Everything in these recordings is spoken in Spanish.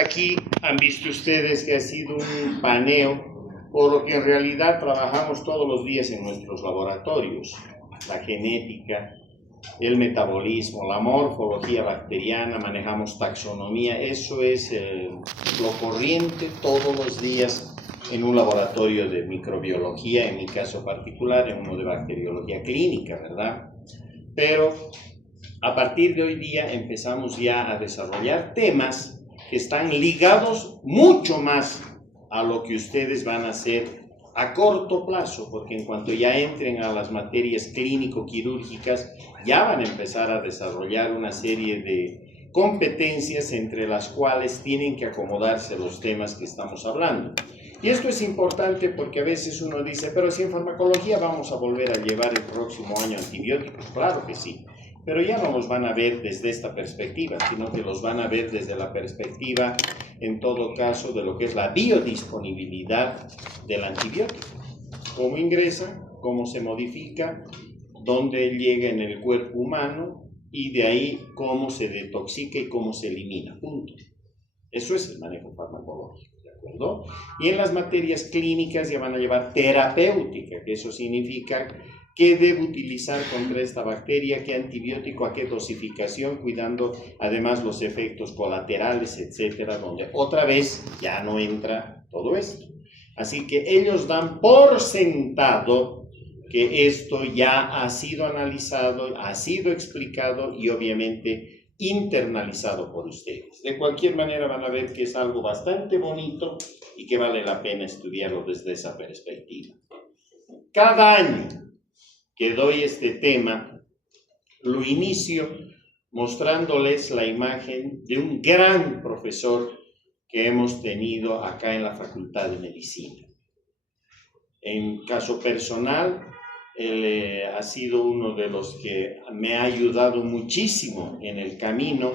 aquí han visto ustedes que ha sido un paneo, por lo que en realidad trabajamos todos los días en nuestros laboratorios. La genética, el metabolismo, la morfología bacteriana, manejamos taxonomía, eso es lo corriente todos los días en un laboratorio de microbiología, en mi caso particular, en uno de bacteriología clínica, ¿verdad? Pero a partir de hoy día empezamos ya a desarrollar temas que están ligados mucho más a lo que ustedes van a hacer a corto plazo, porque en cuanto ya entren a las materias clínico-quirúrgicas, ya van a empezar a desarrollar una serie de competencias entre las cuales tienen que acomodarse los temas que estamos hablando. Y esto es importante porque a veces uno dice, pero si en farmacología vamos a volver a llevar el próximo año antibióticos, claro que sí, pero ya no los van a ver desde esta perspectiva, sino que los van a ver desde la perspectiva, en todo caso, de lo que es la biodisponibilidad del antibiótico. Cómo ingresa, cómo se modifica, dónde llega en el cuerpo humano y de ahí cómo se detoxica y cómo se elimina, punto. Eso es el manejo farmacológico, ¿de acuerdo? Y en las materias clínicas ya van a llevar terapéutica, que eso significa qué debo utilizar contra esta bacteria, qué antibiótico, a qué dosificación, cuidando además los efectos colaterales, etcétera, donde otra vez ya no entra todo esto. Así que ellos dan por sentado que esto ya ha sido analizado, ha sido explicado y obviamente internalizado por ustedes. De cualquier manera van a ver que es algo bastante bonito y que vale la pena estudiarlo desde esa perspectiva. Cada año que doy este tema, lo inicio mostrándoles la imagen de un gran profesor que hemos tenido acá en la Facultad de Medicina. En caso personal, él ha sido uno de los que me ha ayudado muchísimo en el camino,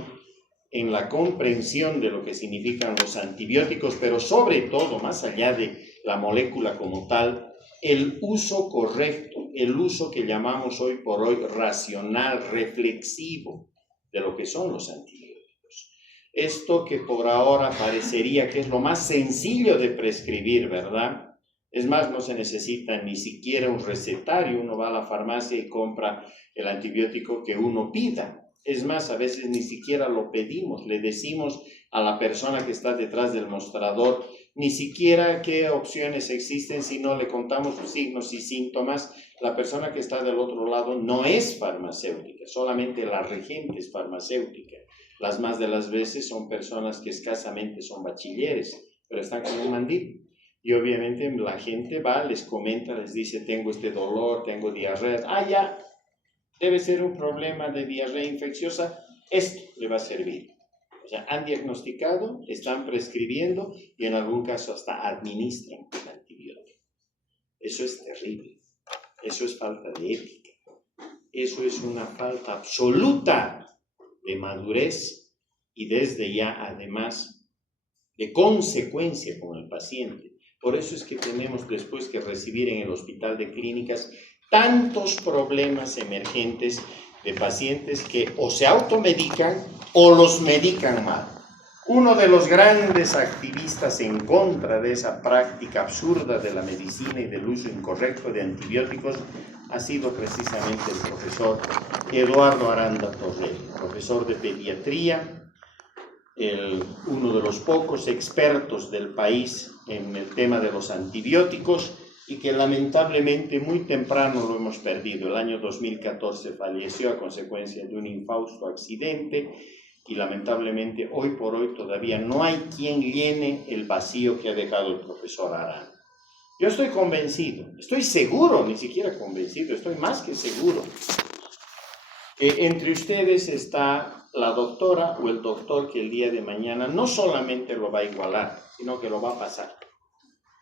en la comprensión de lo que significan los antibióticos, pero sobre todo, más allá de la molécula como tal, el uso correcto, el uso que llamamos hoy por hoy racional, reflexivo de lo que son los antibióticos. Esto que por ahora parecería que es lo más sencillo de prescribir, ¿verdad? Es más, no se necesita ni siquiera un recetario, uno va a la farmacia y compra el antibiótico que uno pida. Es más, a veces ni siquiera lo pedimos, le decimos a la persona que está detrás del mostrador ni siquiera qué opciones existen, sino le contamos los signos y síntomas. La persona que está del otro lado no es farmacéutica, solamente la regente es farmacéutica. Las más de las veces son personas que escasamente son bachilleres, pero están con un mandil. Y obviamente la gente va, les comenta, les dice, tengo este dolor, tengo diarrea. Ah, ya, debe ser un problema de diarrea infecciosa, esto le va a servir. O sea, han diagnosticado, están prescribiendo y en algún caso hasta administran el antibiótico. Eso es terrible. Eso es falta de ética. Eso es una falta absoluta de madurez y desde ya además de consecuencia con el paciente. Por eso es que tenemos después que recibir en el hospital de clínicas tantos problemas emergentes de pacientes que o se automedican o los medican mal. Uno de los grandes activistas en contra de esa práctica absurda de la medicina y del uso incorrecto de antibióticos ha sido precisamente el profesor Eduardo Aranda Torrell, profesor de pediatría, uno de los pocos expertos del país en el tema de los antibióticos y que lamentablemente muy temprano lo hemos perdido. El año 2014 falleció a consecuencia de un infausto accidente y lamentablemente hoy por hoy todavía no hay quien llene el vacío que ha dejado el profesor Aranda. Yo estoy convencido, estoy seguro, ni siquiera convencido, estoy más que seguro que entre ustedes está la doctora o el doctor que el día de mañana no solamente lo va a igualar, sino que lo va a pasar.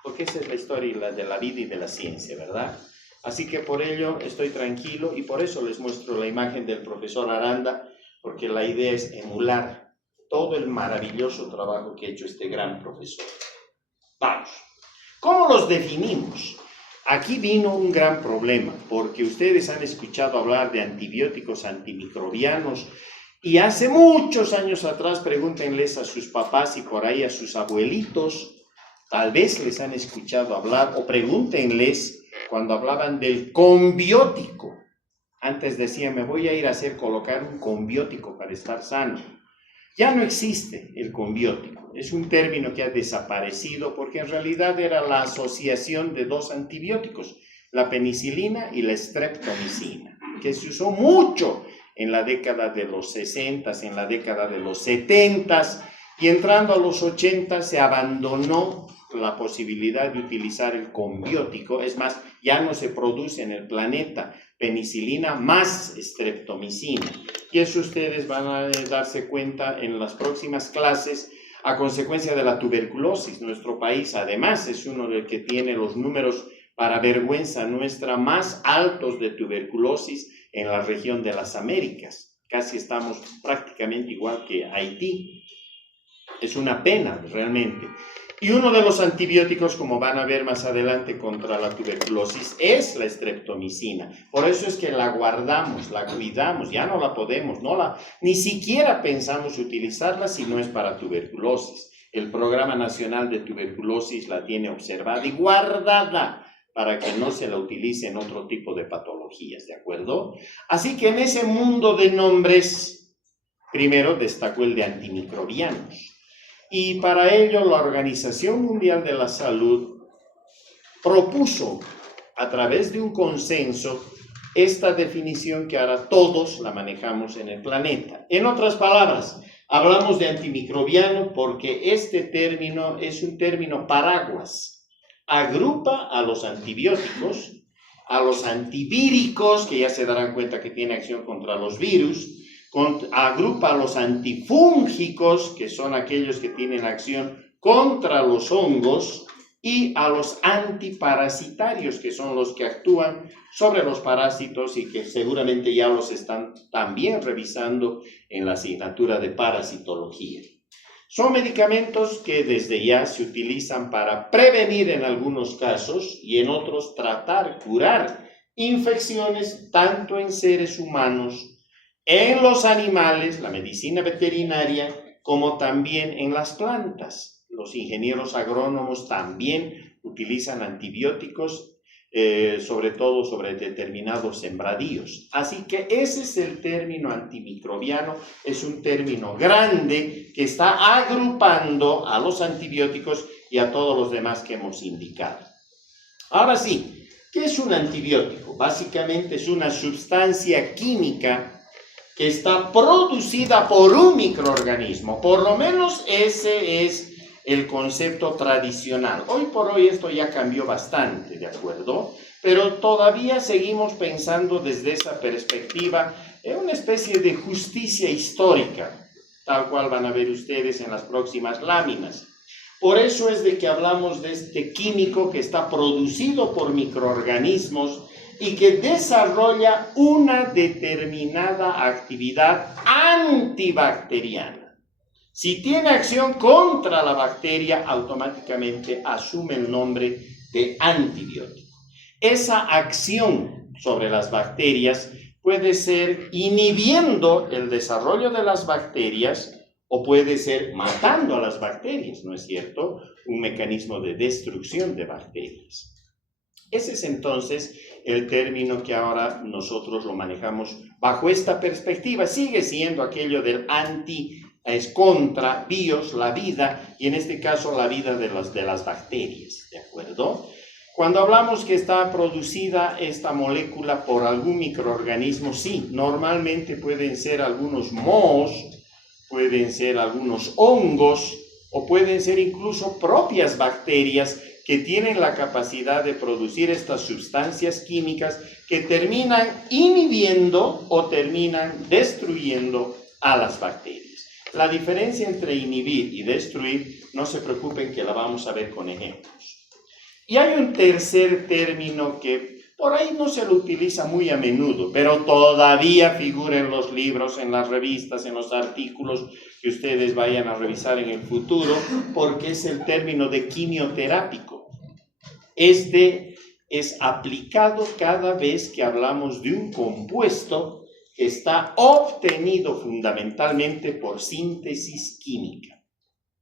Porque esa es la historia de la vida y de la ciencia, ¿verdad? Así que por ello estoy tranquilo y por eso les muestro la imagen del profesor Aranda, porque la idea es emular todo el maravilloso trabajo que ha hecho este gran profesor. Vamos. ¿Cómo los definimos? Aquí vino un gran problema, porque ustedes han escuchado hablar de antibióticos antimicrobianos Y hace muchos años atrás, pregúntenles a sus papás y por ahí a sus abuelitos, tal vez les han escuchado hablar, o pregúntenles cuando hablaban del combiótico. Antes decían, me voy a ir a colocar un combiótico para estar sano. Ya no existe el combiótico, es un término que ha desaparecido porque en realidad era la asociación de dos antibióticos, la penicilina y la streptomicina, que se usó mucho en la década de los 60, en la década de los 70 y entrando a los 80 se abandonó la posibilidad de utilizar el combiótico, es más, ya no se produce en el planeta penicilina más streptomicina. Y eso ustedes van a darse cuenta en las próximas clases a consecuencia de la tuberculosis. Nuestro país además es uno de los que tiene los números para vergüenza nuestra más altos de tuberculosis en la región de las Américas. Casi estamos prácticamente igual que Haití. Es una pena realmente. Y uno de los antibióticos, como van a ver más adelante contra la tuberculosis, es la streptomicina. Por eso es que la guardamos, la cuidamos, ya no la podemos, ni siquiera pensamos utilizarla si no es para tuberculosis. El Programa Nacional de Tuberculosis la tiene observada y guardada para que no se la utilice en otro tipo de patologías, ¿de acuerdo? Así que en ese mundo de nombres, primero destacó el de antimicrobianos. Y para ello la Organización Mundial de la Salud propuso a través de un consenso esta definición que ahora todos la manejamos en el planeta. En otras palabras, hablamos de antimicrobiano porque este término es un término paraguas. Agrupa a los antibióticos, a los antivíricos, que ya se darán cuenta que tiene acción contra los virus, agrupa a los antifúngicos, que son aquellos que tienen acción contra los hongos, y a los antiparasitarios, que son los que actúan sobre los parásitos y que seguramente ya los están también revisando en la asignatura de parasitología. Son medicamentos que desde ya se utilizan para prevenir en algunos casos y en otros tratar, curar infecciones tanto en seres humanos, en los animales, la medicina veterinaria, como también en las plantas. Los ingenieros agrónomos también utilizan antibióticos, sobre todo sobre determinados sembradíos. Así que ese es el término antimicrobiano, es un término grande que está agrupando a los antibióticos y a todos los demás que hemos indicado. Ahora sí, ¿qué es un antibiótico? Básicamente es una sustancia química que está producida por un microorganismo. Por lo menos ese es el concepto tradicional. Hoy por hoy esto ya cambió bastante, ¿de acuerdo? Pero todavía seguimos pensando desde esa perspectiva en una especie de justicia histórica, tal cual van a ver ustedes en las próximas láminas. Por eso es de que hablamos de este químico que está producido por microorganismos y que desarrolla una determinada actividad antibacteriana. Si tiene acción contra la bacteria, automáticamente asume el nombre de antibiótico. Esa acción sobre las bacterias puede ser inhibiendo el desarrollo de las bacterias o puede ser matando a las bacterias, ¿no es cierto? Un mecanismo de destrucción de bacterias. Ese es entonces el término que ahora nosotros lo manejamos bajo esta perspectiva. Sigue siendo aquello del anti, es contra, bios, la vida, y en este caso la vida de las bacterias, ¿de acuerdo? Cuando hablamos que está producida esta molécula por algún microorganismo, sí, normalmente pueden ser algunos mohos, pueden ser algunos hongos, o pueden ser incluso propias bacterias que tienen la capacidad de producir estas sustancias químicas que terminan inhibiendo o terminan destruyendo a las bacterias. La diferencia entre inhibir y destruir, no se preocupen que la vamos a ver con ejemplos. Y hay un tercer término que por ahí no se lo utiliza muy a menudo, pero todavía figura en los libros, en las revistas, en los artículos que ustedes vayan a revisar en el futuro, porque es el término de quimioterápico. Este es aplicado cada vez que hablamos de un compuesto que está obtenido fundamentalmente por síntesis química.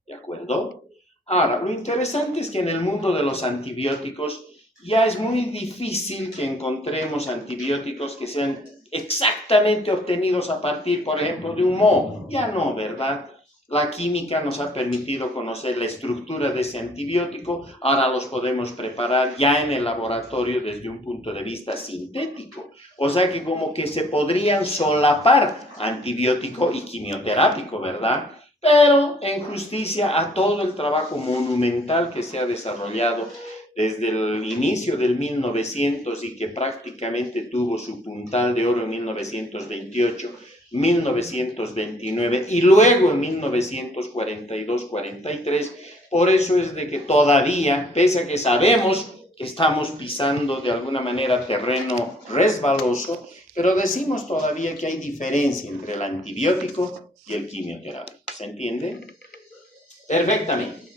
¿De acuerdo? Ahora, lo interesante es que en el mundo de los antibióticos ya es muy difícil que encontremos antibióticos que sean exactamente obtenidos a partir, por ejemplo, de un moho. Ya no, ¿verdad? La química nos ha permitido conocer la estructura de ese antibiótico, ahora los podemos preparar ya en el laboratorio desde un punto de vista sintético. O sea que como que se podrían solapar antibiótico y quimioterápico, ¿verdad? Pero en justicia a todo el trabajo monumental que se ha desarrollado desde el inicio del 1900 y que prácticamente tuvo su puntal de oro en 1928, 1929 y luego en 1942-43, por eso es de que todavía, pese a que sabemos que estamos pisando de alguna manera terreno resbaloso, pero decimos todavía que hay diferencia entre el antibiótico y el quimioterápico. ¿Se entiende? Perfectamente.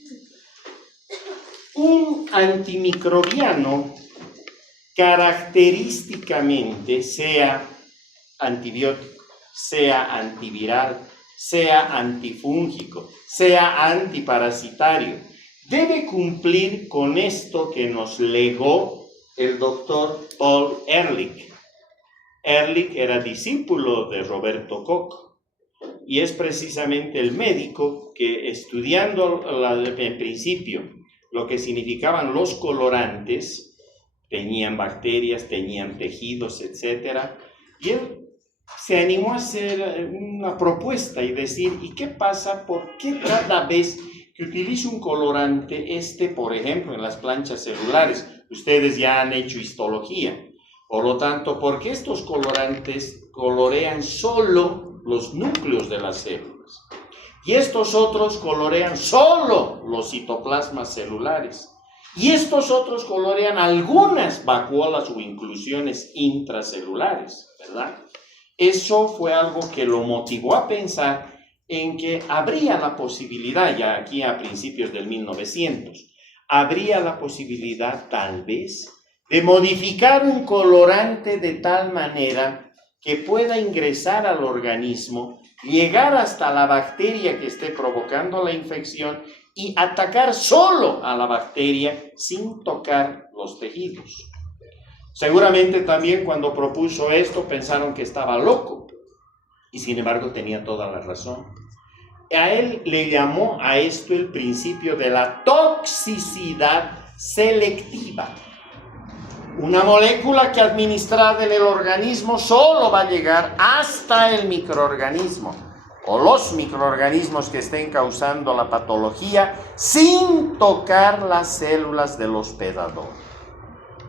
Un antimicrobiano característicamente, sea antibiótico, sea antiviral, sea antifúngico, sea antiparasitario, debe cumplir con esto que nos legó el doctor Paul Ehrlich. Ehrlich era discípulo de Roberto Koch y es precisamente el médico que, estudiando en principio lo que significaban los colorantes, tenían bacterias, tenían tejidos, etc. Y él se animó a hacer una propuesta y decir, ¿y qué pasa? ¿Por qué cada vez que utilizo un colorante, por ejemplo, en las planchas celulares, ustedes ya han hecho histología, por lo tanto, ¿por qué estos colorantes colorean solo los núcleos de las células? Y estos otros colorean solo los citoplasmas celulares. Y estos otros colorean algunas vacuolas o inclusiones intracelulares, ¿verdad? Eso fue algo que lo motivó a pensar en que habría la posibilidad, ya aquí a principios del 1900, habría la posibilidad tal vez de modificar un colorante de tal manera que pueda ingresar al organismo, llegar hasta la bacteria que esté provocando la infección y atacar solo a la bacteria sin tocar los tejidos. Seguramente también cuando propuso esto pensaron que estaba loco y sin embargo tenía toda la razón. A él le llamó a esto el principio de la toxicidad selectiva. Una molécula que administrada en el organismo solo va a llegar hasta el microorganismo o los microorganismos que estén causando la patología sin tocar las células del hospedador.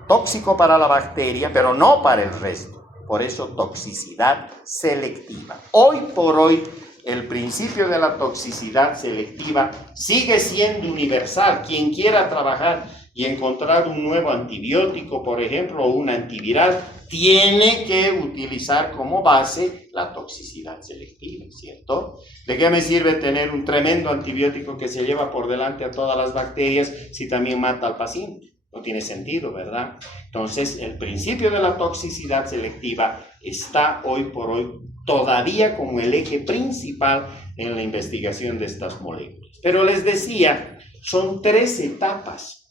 Tóxico para la bacteria, pero no para el resto. Por eso toxicidad selectiva. Hoy por hoy, el principio de la toxicidad selectiva sigue siendo universal. Quien quiera trabajar y encontrar un nuevo antibiótico, por ejemplo, o un antiviral, tiene que utilizar como base la toxicidad selectiva, ¿cierto? ¿De qué me sirve tener un tremendo antibiótico que se lleva por delante a todas las bacterias si también mata al paciente? No tiene sentido, ¿verdad? Entonces, el principio de la toxicidad selectiva está hoy por hoy todavía como el eje principal en la investigación de estas moléculas. Pero les decía, son 3 etapas.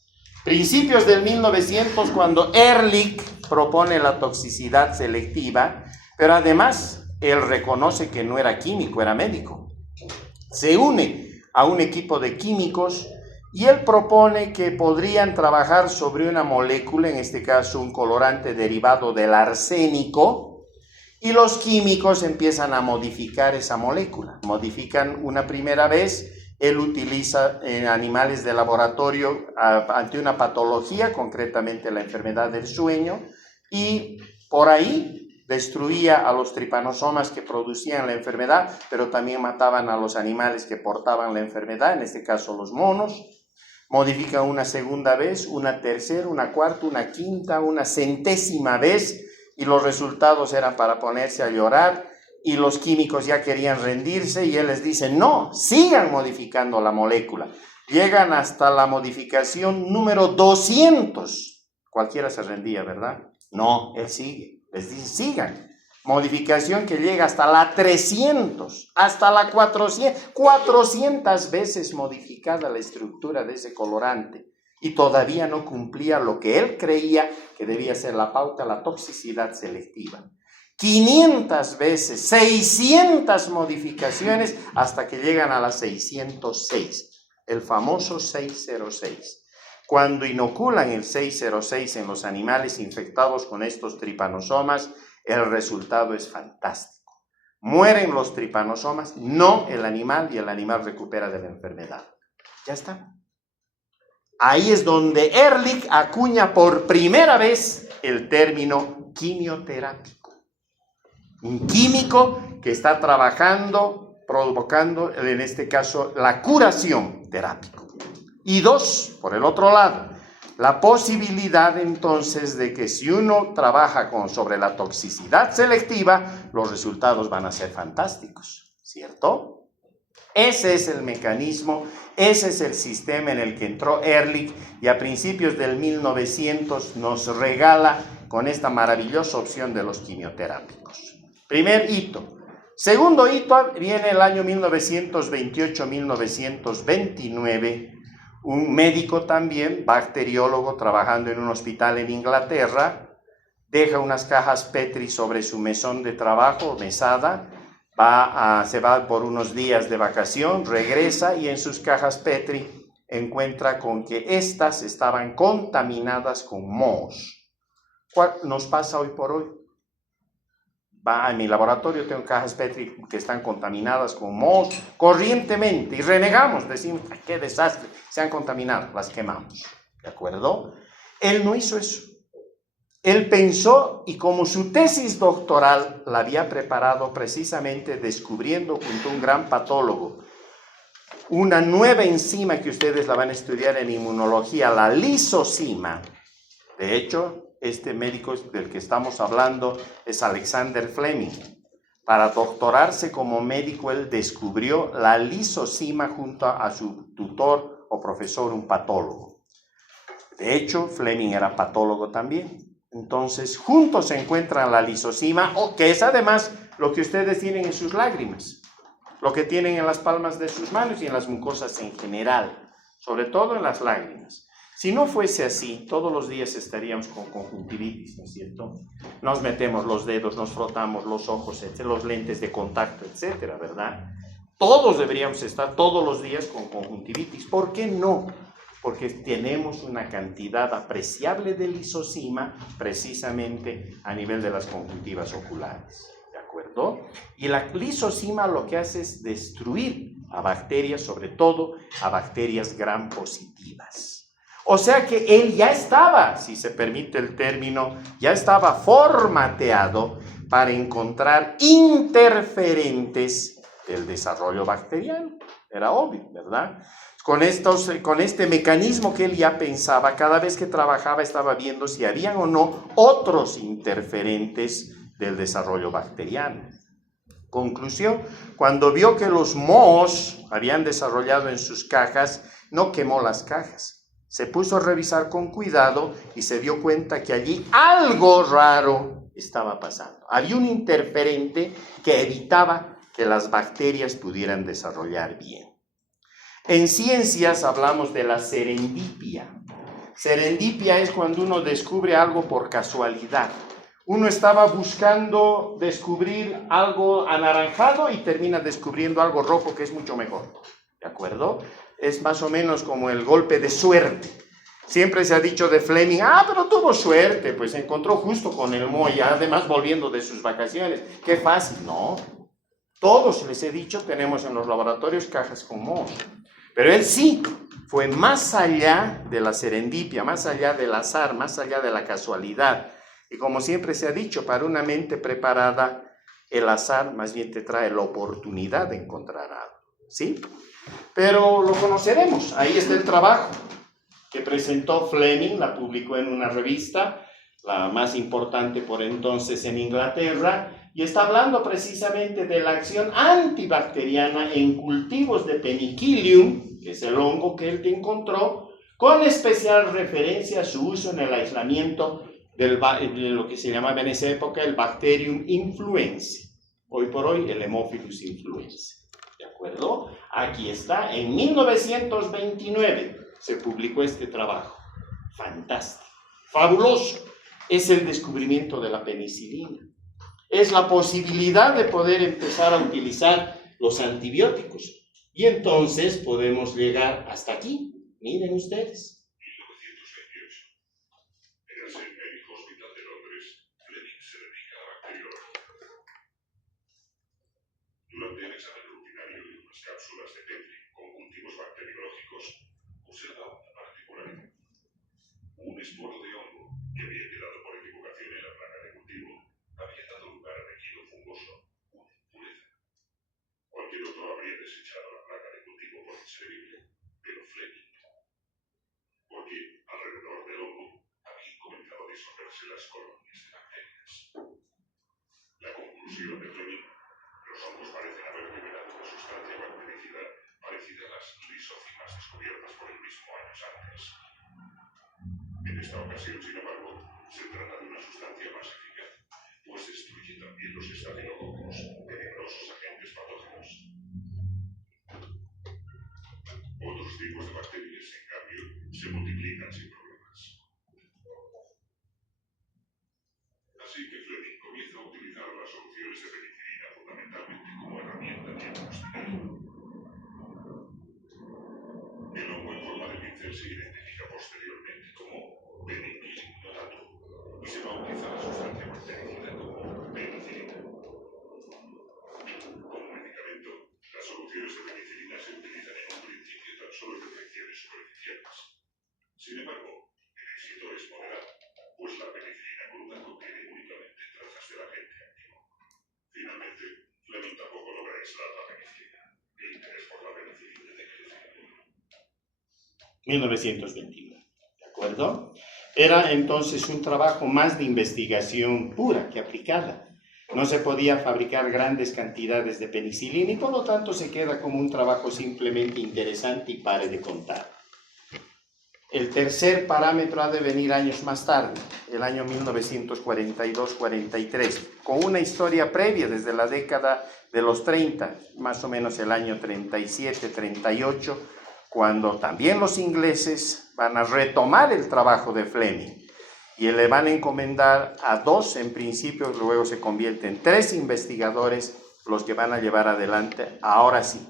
Principios del 1900, cuando Ehrlich propone la toxicidad selectiva, pero además él reconoce que no era químico, era médico. Se une a un equipo de químicos y él propone que podrían trabajar sobre una molécula, en este caso un colorante derivado del arsénico, y los químicos empiezan a modificar esa molécula. Modifican una primera vez. Él utiliza en animales de laboratorio ante una patología, concretamente la enfermedad del sueño, y por ahí destruía a los tripanosomas que producían la enfermedad, pero también mataban a los animales que portaban la enfermedad, en este caso los monos. Modifica una segunda vez, una tercera, una cuarta, una quinta, una centésima vez, y los resultados eran para ponerse a llorar. Y los químicos ya querían rendirse y él les dice, no, sigan modificando la molécula. Llegan hasta la modificación número 200. Cualquiera se rendía, ¿verdad? No, él sigue. Les dice, sigan. Modificación que llega hasta la 300, hasta la 400 veces modificada la estructura de ese colorante y todavía no cumplía lo que él creía que debía ser la pauta, la toxicidad selectiva. 500 veces, 600 modificaciones hasta que llegan a la 606, el famoso 606. Cuando inoculan el 606 en los animales infectados con estos tripanosomas, el resultado es fantástico. Mueren los tripanosomas, no el animal, y el animal recupera de la enfermedad. Ya está. Ahí es donde Ehrlich acuña por primera vez el término quimioterápico. Un químico que está trabajando, provocando, en este caso, la curación terápica. Y dos, por el otro lado, la posibilidad entonces de que si uno trabaja sobre la toxicidad selectiva, los resultados van a ser fantásticos, ¿cierto? Ese es el mecanismo, ese es el sistema en el que entró Ehrlich y a principios del 1900 nos regala con esta maravillosa opción de los quimioterápicos. Primer hito. Segundo hito viene el año 1928-1929. Un médico también, bacteriólogo, trabajando en un hospital en Inglaterra, deja unas cajas Petri sobre su mesón de trabajo, mesada, se va por unos días de vacación, regresa y en sus cajas Petri encuentra con que estas estaban contaminadas con mohos. ¿Cuál nos pasa hoy por hoy? Va a mi laboratorio, tengo cajas Petri que están contaminadas con mohos corrientemente y renegamos, decimos, qué desastre, se han contaminado, las quemamos, ¿de acuerdo? Él no hizo eso. Él pensó, y como su tesis doctoral la había preparado precisamente descubriendo junto a un gran patólogo una nueva enzima que ustedes la van a estudiar en inmunología, la lisozima. De hecho, este médico del que estamos hablando es Alexander Fleming. Para doctorarse como médico, él descubrió la lisozima junto a su tutor o profesor, un patólogo. De hecho, Fleming era patólogo también. Entonces, juntos se encuentran la lisozima, que es además lo que ustedes tienen en sus lágrimas, lo que tienen en las palmas de sus manos y en las mucosas en general, sobre todo en las lágrimas. Si no fuese así, todos los días estaríamos con conjuntivitis, ¿no es cierto? Nos metemos los dedos, nos frotamos los ojos, los lentes de contacto, etcétera, ¿verdad? Todos deberíamos estar todos los días con conjuntivitis. ¿Por qué no? Porque tenemos una cantidad apreciable de lisozima precisamente a nivel de las conjuntivas oculares, ¿de acuerdo? Y la lisozima lo que hace es destruir a bacterias, sobre todo a bacterias gram positivas. O sea que él ya estaba, si se permite el término, ya estaba formateado para encontrar interferentes del desarrollo bacteriano. Era obvio, ¿verdad? Con este mecanismo que él ya pensaba, cada vez que trabajaba estaba viendo si habían o no otros interferentes del desarrollo bacteriano. Conclusión, cuando vio que los mohos habían desarrollado en sus cajas, no quemó las cajas. Se puso a revisar con cuidado y se dio cuenta que allí algo raro estaba pasando. Había un interferente que evitaba que las bacterias pudieran desarrollar bien. En ciencias hablamos de la serendipia. Serendipia es cuando uno descubre algo por casualidad. Uno estaba buscando descubrir algo anaranjado y termina descubriendo algo rojo que es mucho mejor. ¿De acuerdo? Es más o menos como el golpe de suerte. Siempre se ha dicho de Fleming, pero tuvo suerte, pues se encontró justo con el moho y además volviendo de sus vacaciones. Qué fácil, ¿no? Todos, les he dicho, tenemos en los laboratorios cajas con mohos. Pero él sí fue más allá de la serendipia, más allá del azar, más allá de la casualidad. Y como siempre se ha dicho, para una mente preparada, el azar más bien te trae la oportunidad de encontrar algo, ¿sí? Pero lo conoceremos. Ahí está el trabajo que presentó Fleming, la publicó en una revista, la más importante por entonces en Inglaterra, y está hablando precisamente de la acción antibacteriana en cultivos de Penicillium, que es el hongo que él encontró, con especial referencia a su uso en el aislamiento de lo que se llamaba en esa época el Bacterium influenzae. Hoy por hoy el Haemophilus influenzae. ¿De acuerdo? Aquí está, en 1929 se publicó este trabajo. Fantástico, fabuloso. Es el descubrimiento de la penicilina. Es la posibilidad de poder empezar a utilizar los antibióticos. Y entonces podemos llegar hasta aquí. Miren ustedes. 1928. En el St. Mary's Hospital de Londres, Fleming se dedica a la bacteriología. Durante el examen rutinario de unas cápsulas de Petri con cultivos bacteriológicos, observa una particularidad. Un esporo de hongo que había quedado por equivocación en la placa de cultivo había dado lugar a tejido fungoso, una impureza. Cualquier otro habría desechado la placa de cultivo por inservible, pero Fleming no. Porque alrededor del hongo habían comenzado a disolverse las colonias de bacterias. La conclusión de Fleming: los hongos parecen haber liberado una sustancia bactericida parecida a las lisocimas descubiertas por él mismo años antes. En esta ocasión, sin embargo, se trata de una sustancia más eficaz, pues destruye también los estafilococos, peligrosos agentes patógenos. Otros tipos de bacterias, en cambio, se multiplican sin problemas. Así que Fleming comienza a utilizar las soluciones de penicilina fundamentalmente como herramienta diagnóstica. El hongo en forma de pincel se identifica posteriormente como Penicillium notatum y se bautiza la sustancia bactericida como penicilina. Como medicamento, las soluciones de penicilina se utilizan en un principio tan solo en infecciones superficiales. Sin embargo, el éxito es moderado, pues la penicilina cruda contiene únicamente trazas del agente activo. Finalmente, Fleming tampoco logra aislar la penicilina. El interés por la penicilina decrece. 1921. ¿De acuerdo? Era entonces un trabajo más de investigación pura que aplicada. No se podía fabricar grandes cantidades de penicilina y por lo tanto se queda como un trabajo simplemente interesante y pare de contar. El tercer parámetro ha de venir años más tarde, el año 1942-43, con una historia previa desde la década de los 30, más o menos el año 37-38, cuando también los ingleses van a retomar el trabajo de Fleming y le van a encomendar a dos, en principio, luego se convierten en 3 investigadores los que van a llevar adelante, ahora sí.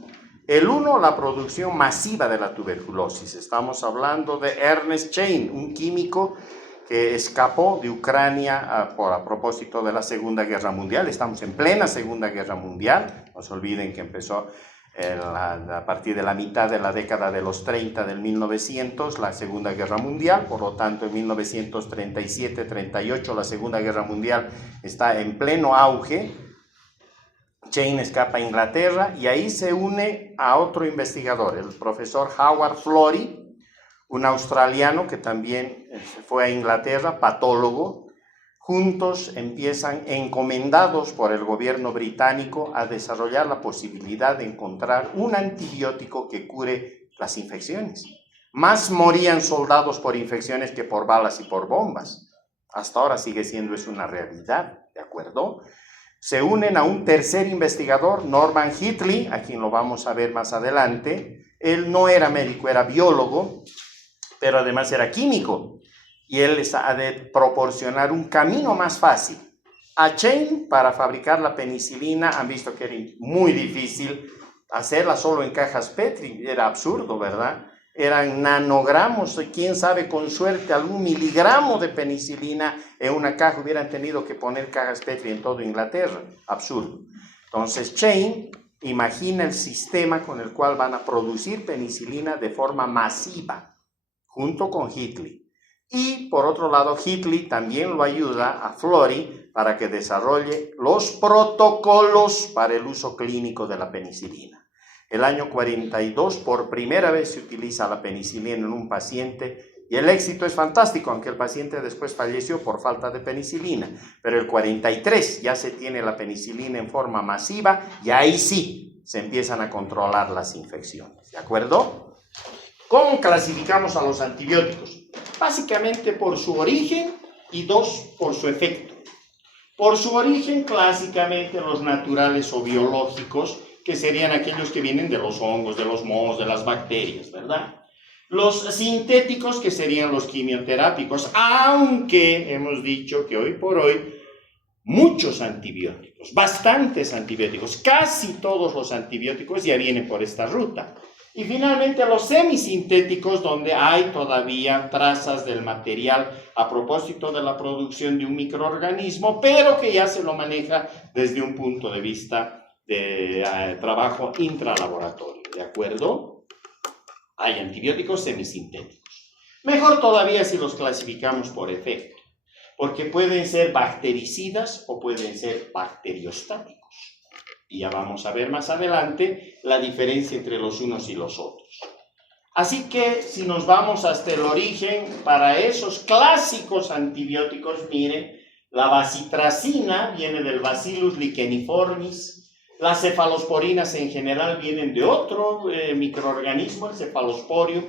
El uno, la producción masiva de la tuberculosis. Estamos hablando de Ernest Chain, un químico que escapó de Ucrania a propósito de la Segunda Guerra Mundial. Estamos en plena Segunda Guerra Mundial. No se olviden que empezó a partir de la mitad de la década de los 30 del 1900, la Segunda Guerra Mundial. Por lo tanto, en 1937-38, la Segunda Guerra Mundial está en pleno auge. Chain escapa a Inglaterra y ahí se une a otro investigador, el profesor Howard Florey, un australiano que también se fue a Inglaterra, patólogo. Juntos empiezan, encomendados por el gobierno británico, a desarrollar la posibilidad de encontrar un antibiótico que cure las infecciones. Más morían soldados por infecciones que por balas y por bombas. Hasta ahora sigue siendo eso una realidad, ¿de acuerdo? Se unen a un tercer investigador, Norman Hitley, a quien lo vamos a ver más adelante. Él no era médico, era biólogo, pero además era químico. Y él les ha de proporcionar un camino más fácil. A Chain, para fabricar la penicilina, han visto que era muy difícil hacerla solo en cajas Petri. Era absurdo, ¿verdad? Eran nanogramos, quién sabe, con suerte, algún miligramo de penicilina en una caja. Hubieran tenido que poner cajas Petri en toda Inglaterra. Absurdo. Entonces, Chain imagina el sistema con el cual van a producir penicilina de forma masiva, junto con Hitley. Y por otro lado, Hitley también lo ayuda a Florey para que desarrolle los protocolos para el uso clínico de la penicilina. El año 42, por primera vez se utiliza la penicilina en un paciente y el éxito es fantástico, aunque el paciente después falleció por falta de penicilina. Pero el 43 ya se tiene la penicilina en forma masiva y ahí sí se empiezan a controlar las infecciones. ¿De acuerdo? ¿Cómo clasificamos a los antibióticos? Básicamente por su origen y 2 por su efecto. Por su origen, clásicamente los naturales o biológicos, que serían aquellos que vienen de los hongos, de los mohos, de las bacterias, ¿verdad? Los sintéticos, que serían los quimioterápicos, aunque hemos dicho que hoy por hoy muchos antibióticos, bastantes antibióticos, casi todos los antibióticos ya vienen por esta ruta. Y finalmente los semisintéticos, donde hay todavía trazas del material a propósito de la producción de un microorganismo, pero que ya se lo maneja desde un punto de vista de trabajo intralaboratorio, ¿de acuerdo? Hay antibióticos semisintéticos. Mejor todavía si los clasificamos por efecto, porque pueden ser bactericidas o pueden ser bacteriostáticos. Y ya vamos a ver más adelante la diferencia entre los unos y los otros. Así que si nos vamos hasta el origen, para esos clásicos antibióticos, miren, la bacitracina viene del Bacillus licheniformis, las cefalosporinas en general vienen de otro microorganismo, el Cephalosporium,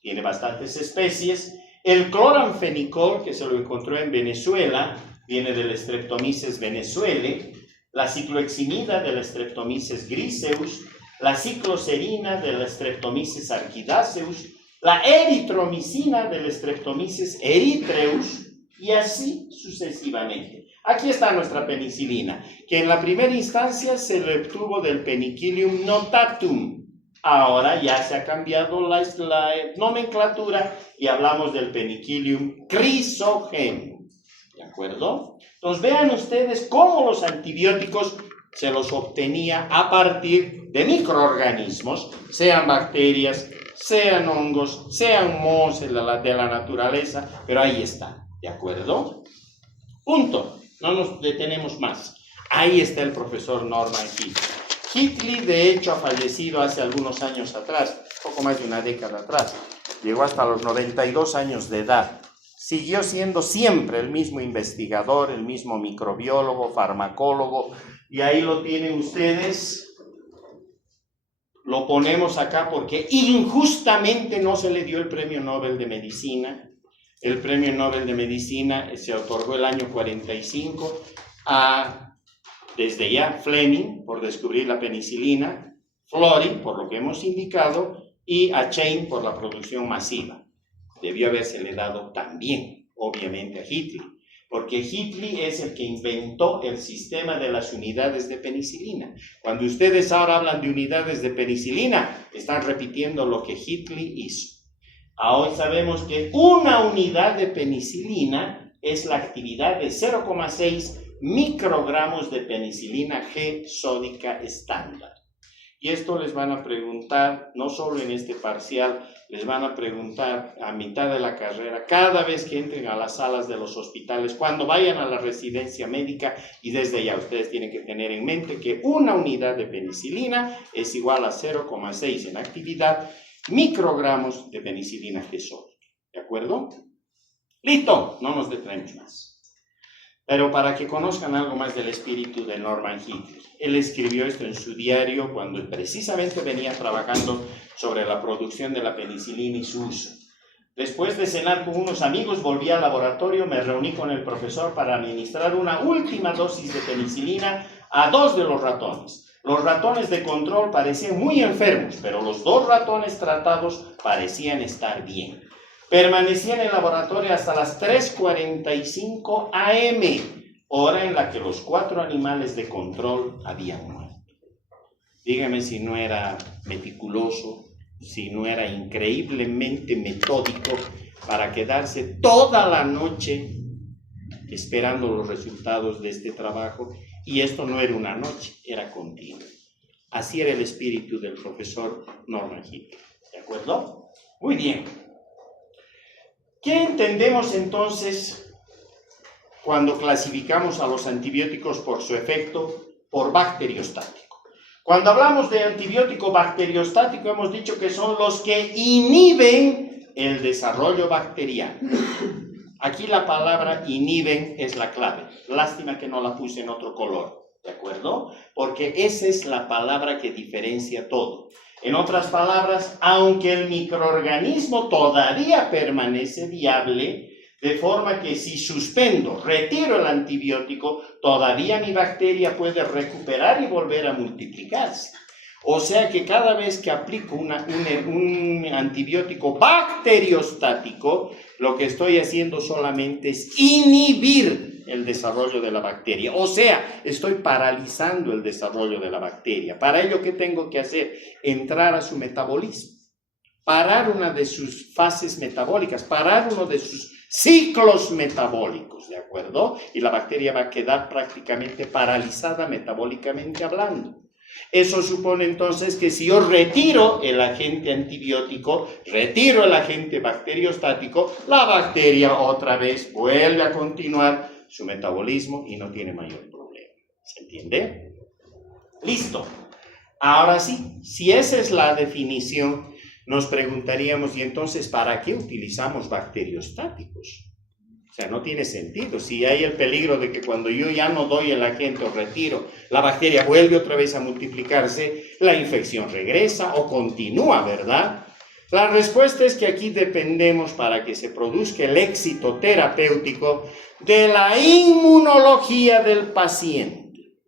tiene bastantes especies. El cloranfenicol, que se lo encontró en Venezuela, viene del Streptomyces venezuelae. La cicloheximida de la Streptomyces griseus, la cicloserina de la Streptomyces archidaceus, la eritromicina de la Streptomyces erythraeus, y así sucesivamente. Aquí está nuestra penicilina, que en la primera instancia se le obtuvo del Penicillium notatum. Ahora ya se ha cambiado la nomenclatura y hablamos del Penicillium chrysogenum. ¿De acuerdo? Entonces vean ustedes cómo los antibióticos se los obtenía a partir de microorganismos, sean bacterias, sean hongos, sean mohos de la naturaleza, pero ahí está, ¿de acuerdo? Punto, no nos detenemos más. Ahí está el profesor Norman Hitley. Hitley, de hecho, ha fallecido hace algunos años atrás, poco más de una década atrás, llegó hasta los 92 años de edad. Siguió siendo siempre el mismo investigador, el mismo microbiólogo, farmacólogo, y ahí lo tienen ustedes. Lo ponemos acá porque injustamente no se le dio el Premio Nobel de Medicina. El Premio Nobel de Medicina se otorgó el año 45 a, desde ya, Fleming, por descubrir la penicilina, Florey, por lo que hemos indicado, y a Chain, por la producción masiva. Debió habérsele dado también, obviamente, a Hitley, porque Hitley es el que inventó el sistema de las unidades de penicilina. Cuando ustedes ahora hablan de unidades de penicilina, están repitiendo lo que Hitley hizo. Hoy sabemos que una unidad de penicilina es la actividad de 0,6 microgramos de penicilina G sódica estándar. Y esto les van a preguntar, no solo en este parcial, les van a preguntar a mitad de la carrera, cada vez que entren a las salas de los hospitales, cuando vayan a la residencia médica, y desde ya ustedes tienen que tener en mente que una unidad de penicilina es igual a 0,6 en actividad microgramos de penicilina G sódica. ¿De acuerdo? Listo, no nos detenemos más. Pero para que conozcan algo más del espíritu de Norman Hitley, él escribió esto en su diario cuando precisamente venía trabajando sobre la producción de la penicilina y su uso. Después de cenar con unos amigos, volví al laboratorio, me reuní con el profesor para administrar una última dosis de penicilina a 2 de los ratones. Los ratones de control parecían muy enfermos, pero los 2 ratones tratados parecían estar bien. Permanecí en el laboratorio hasta las 3:45 am, hora en la que los 4 animales de control habían muerto. Dígame si no era meticuloso, si no era increíblemente metódico para quedarse toda la noche esperando los resultados de este trabajo. Y esto no era una noche, era continuo. Así era el espíritu del profesor Norman Hitley. ¿De acuerdo? Muy bien. ¿Qué entendemos entonces cuando clasificamos a los antibióticos por su efecto por bacteriostático? Cuando hablamos de antibiótico bacteriostático hemos dicho que son los que inhiben el desarrollo bacteriano. Aquí la palabra inhiben es la clave. Lástima que no la puse en otro color, ¿de acuerdo? Porque esa es la palabra que diferencia todo. En otras palabras, aunque el microorganismo todavía permanece viable, De forma que si suspendo, retiro el antibiótico, todavía mi bacteria puede recuperar y volver a multiplicarse. O sea que cada vez que aplico un antibiótico bacteriostático, lo que estoy haciendo solamente es inhibir el desarrollo de la bacteria. O sea, estoy paralizando el desarrollo de la bacteria. Para ello, ¿qué tengo que hacer? Entrar a su metabolismo, parar una de sus fases metabólicas, parar uno de sus ciclos metabólicos, ¿de acuerdo? Y la bacteria va a quedar prácticamente paralizada metabólicamente hablando. Eso supone entonces que si yo retiro el agente antibiótico, retiro el agente bacteriostático, la bacteria otra vez vuelve a continuar su metabolismo y no tiene mayor problema. ¿Se entiende? Listo. Ahora sí, si esa es la definición, nos preguntaríamos, ¿y entonces para qué utilizamos bacteriostáticos? O sea, no tiene sentido. Si hay el peligro de que cuando yo ya no doy el agente o retiro, la bacteria vuelve otra vez a multiplicarse, la infección regresa o continúa, ¿verdad? La respuesta es que aquí dependemos para que se produzca el éxito terapéutico de la inmunología del paciente.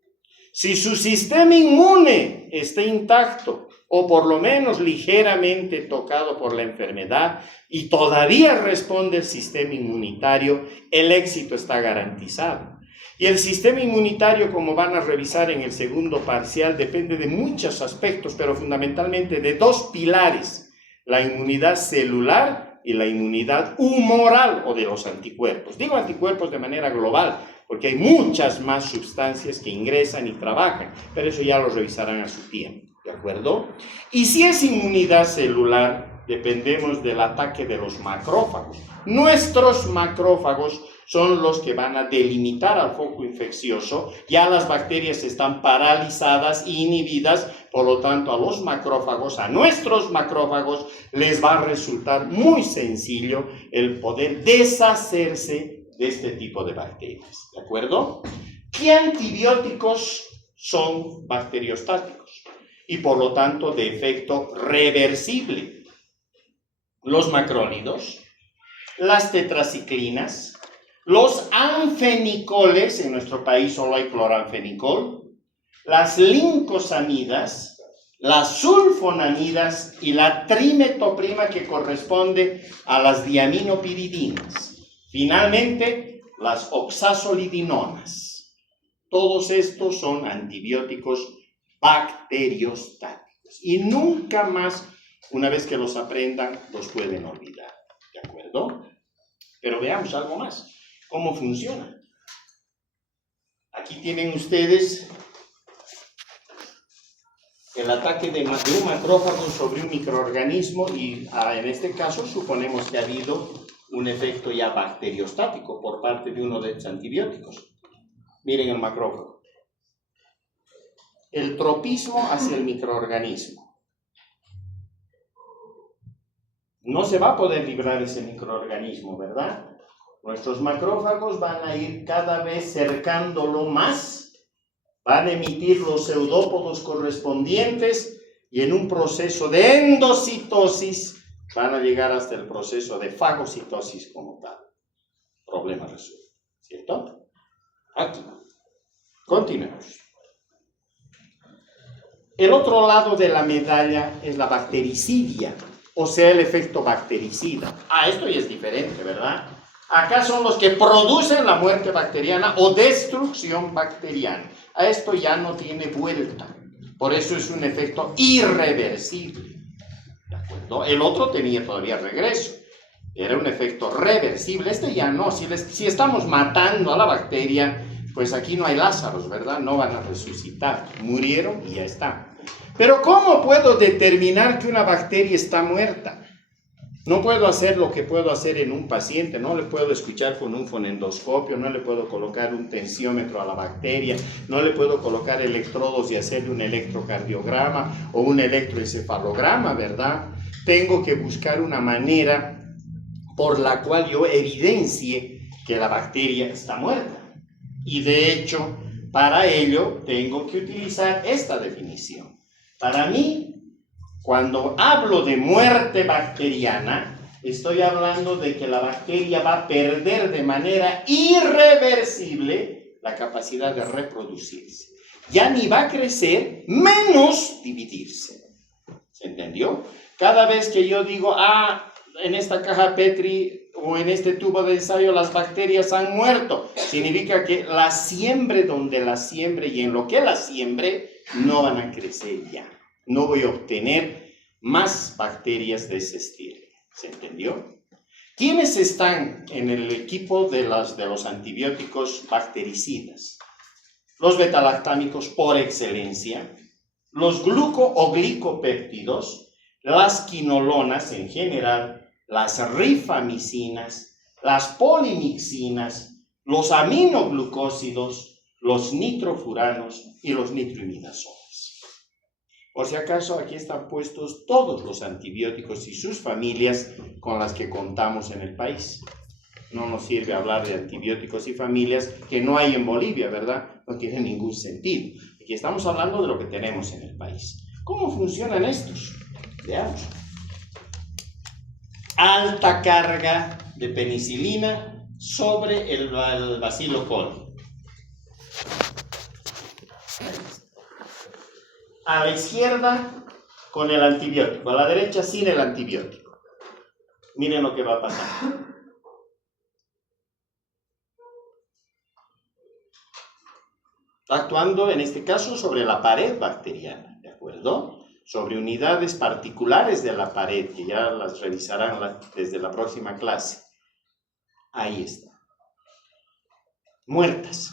Si su sistema inmune está intacto, o por lo menos ligeramente tocado por la enfermedad, y todavía responde el sistema inmunitario, el éxito está garantizado. Y el sistema inmunitario, como van a revisar en el segundo parcial, depende de muchos aspectos, pero fundamentalmente de dos pilares: la inmunidad celular y la inmunidad humoral, o de los anticuerpos. Digo anticuerpos de manera global, porque hay muchas más sustancias que ingresan y trabajan, pero eso ya lo revisarán a su tiempo. ¿De acuerdo? Y si es inmunidad celular, dependemos del ataque de los macrófagos. Nuestros macrófagos son los que van a delimitar al foco infeccioso. Ya las bacterias están paralizadas e inhibidas, por lo tanto a los macrófagos, a nuestros macrófagos, les va a resultar muy sencillo el poder deshacerse de este tipo de bacterias. ¿De acuerdo? ¿Qué antibióticos son bacteriostáticos y por lo tanto de efecto reversible? Los macrólidos, las tetraciclinas, los anfenicoles, en nuestro país solo hay cloranfenicol, las lincosamidas, las sulfonamidas y la trimetoprima, que corresponde a las diaminopiridinas. Finalmente, las oxazolidinonas. Todos estos son antibióticos bacteriostáticos. Y nunca más, una vez que los aprendan, los pueden olvidar. ¿De acuerdo? Pero veamos algo más. ¿Cómo funciona? Aquí tienen ustedes el ataque de un macrófago sobre un microorganismo y en este caso suponemos que ha habido un efecto ya bacteriostático por parte de uno de estos antibióticos. Miren el macrófago. El tropismo hacia el microorganismo. No se va a poder librar ese microorganismo, ¿verdad? Nuestros macrófagos van a ir cada vez cercándolo más, van a emitir los pseudópodos correspondientes y en un proceso de endocitosis van a llegar hasta el proceso de fagocitosis como tal. Problema resuelto, ¿cierto? Aquí. Continuemos. El otro lado de la medalla es la bactericidia, o sea, el efecto bactericida. Esto ya es diferente, ¿verdad? Acá son los que producen la muerte bacteriana o destrucción bacteriana. A esto ya no tiene vuelta. Por eso es un efecto irreversible. ¿De acuerdo? El otro tenía todavía regreso. Era un efecto reversible. Este ya no. Si estamos matando a la bacteria, pues aquí no hay Lázaros, ¿verdad? No van a resucitar. Murieron y ya está. Pero ¿cómo puedo determinar que una bacteria está muerta? No puedo hacer lo que puedo hacer en un paciente, no le puedo escuchar con un fonendoscopio, no le puedo colocar un tensiómetro a la bacteria, no le puedo colocar electrodos y hacerle un electrocardiograma o un electroencefalograma, ¿verdad? Tengo que buscar una manera por la cual yo evidencie que la bacteria está muerta. Y de hecho, para ello tengo que utilizar esta definición. Para mí, cuando hablo de muerte bacteriana, Estoy hablando de que la bacteria va a perder de manera irreversible la capacidad de reproducirse. Ya ni va a crecer, menos dividirse. ¿Se entendió? Cada vez que yo digo, en esta caja Petri o en este tubo de ensayo las bacterias han muerto, significa que la siembre donde la siembre y en lo que la siembre no van a crecer ya. No voy a obtener más bacterias de ese estilo. ¿Se entendió? ¿Quiénes están en el equipo de los antibióticos bactericidas? Los betalactámicos por excelencia, los gluco o glicopéptidos, las quinolonas en general, las rifamicinas, las polimixinas, los aminoglucósidos, los nitrofuranos y los nitroimidazoles. Por si acaso, aquí están puestos todos los antibióticos y sus familias con las que contamos en el país. No nos sirve hablar de antibióticos y familias que no hay en Bolivia, ¿verdad? No tiene ningún sentido. Aquí estamos hablando de lo que tenemos en el país. ¿Cómo funcionan estos? Veamos. Alta carga de penicilina sobre el Bacillus coli. A la izquierda con el antibiótico, a la derecha sin el antibiótico. Miren lo que va a pasar. Actuando en este caso sobre la pared bacteriana, ¿de acuerdo? Sobre unidades particulares de la pared, que ya las revisarán desde la próxima clase. Ahí está. Muertas.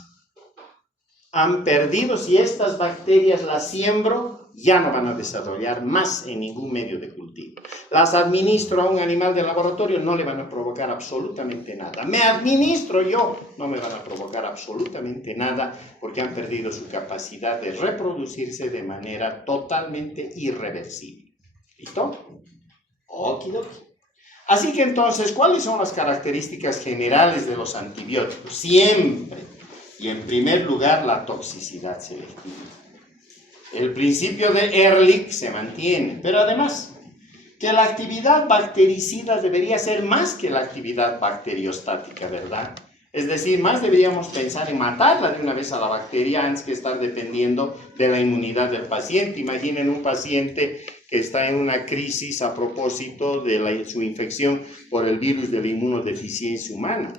Han perdido, si estas bacterias las siembro, ya no van a desarrollar más en ningún medio de cultivo. Las administro a un animal de laboratorio, no le van a provocar absolutamente nada. Me administro yo, no me van a provocar absolutamente nada, porque han perdido su capacidad de reproducirse de manera totalmente irreversible. ¿Listo? Okidoki. Así que entonces, ¿cuáles son las características generales de los antibióticos? Siempre. Y en primer lugar, la toxicidad selectiva. El principio de Ehrlich se mantiene, pero además, que la actividad bactericida debería ser más que la actividad bacteriostática, ¿verdad? Es decir, más deberíamos pensar en matarla de una vez a la bacteria antes que estar dependiendo de la inmunidad del paciente. Imaginen un paciente que está en una crisis a propósito de su infección por el virus de la inmunodeficiencia humana.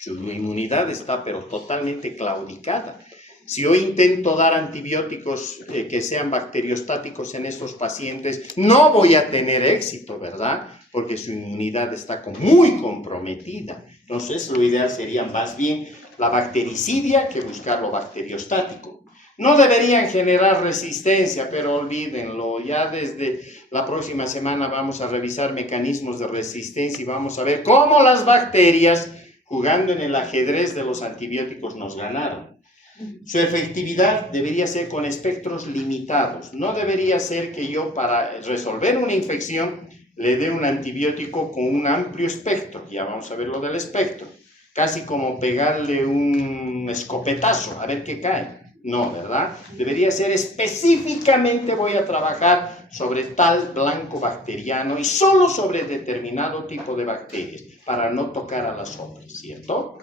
Su inmunidad está pero totalmente claudicada. Si yo intento dar antibióticos que sean bacteriostáticos en estos pacientes, no voy a tener éxito, ¿verdad? Porque su inmunidad está muy comprometida. Entonces, lo ideal sería más bien la bactericidia que buscar lo bacteriostático. No deberían generar resistencia, pero olvídenlo. Ya desde la próxima semana vamos a revisar mecanismos de resistencia y vamos a ver cómo las bacterias, jugando en el ajedrez de los antibióticos, nos ganaron. Su efectividad debería ser con espectros limitados. No debería ser que yo, para resolver una infección, le dé un antibiótico con un amplio espectro. Ya vamos a ver lo del espectro. Casi como pegarle un escopetazo, a ver qué cae. No, ¿verdad? Debería ser específicamente voy a trabajar sobre tal blanco bacteriano y solo sobre determinado tipo de bacterias para no tocar a las otras, ¿cierto?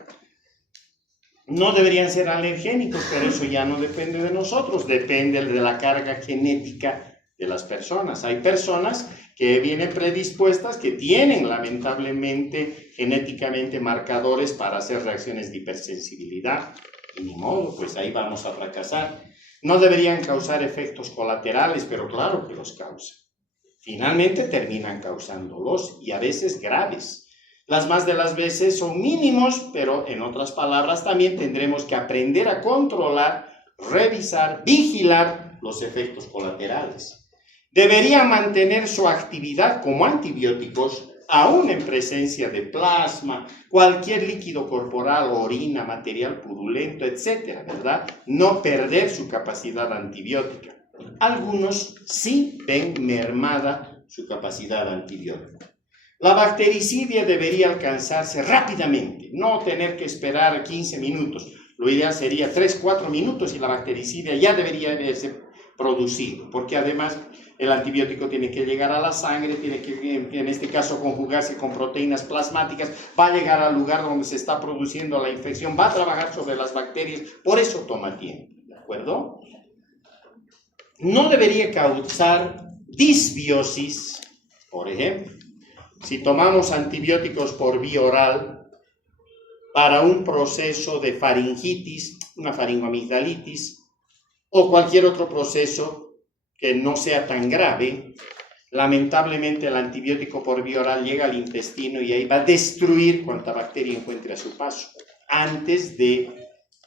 No deberían ser alergénicos, pero eso ya no depende de nosotros, depende de la carga genética de las personas. Hay personas que vienen predispuestas, que tienen lamentablemente genéticamente marcadores para hacer reacciones de hipersensibilidad. Y ni modo, pues ahí vamos a fracasar. No deberían causar efectos colaterales, pero claro que los causan. Finalmente terminan causándolos y a veces graves. Las más de las veces son mínimos, pero en otras palabras también tendremos que aprender a controlar, revisar, vigilar los efectos colaterales. Deberían mantener su actividad como antibióticos aún en presencia de plasma, cualquier líquido corporal, orina, material purulento, etcétera, ¿verdad? No perder su capacidad antibiótica. Algunos sí ven mermada su capacidad antibiótica. La bactericidia debería alcanzarse rápidamente, no tener que esperar 15 minutos. Lo ideal sería 3-4 minutos y la bactericidia ya debería haberse producido, porque además el antibiótico tiene que llegar a la sangre, tiene que, en este caso, conjugarse con proteínas plasmáticas, va a llegar al lugar donde se está produciendo la infección, va a trabajar sobre las bacterias, por eso toma tiempo, ¿de acuerdo? No debería causar disbiosis, por ejemplo. Si tomamos antibióticos por vía oral para un proceso de faringitis, una faringoamigdalitis, o cualquier otro proceso que no sea tan grave, lamentablemente el antibiótico por vía oral llega al intestino y ahí va a destruir cuanta bacteria encuentre a su paso, antes de,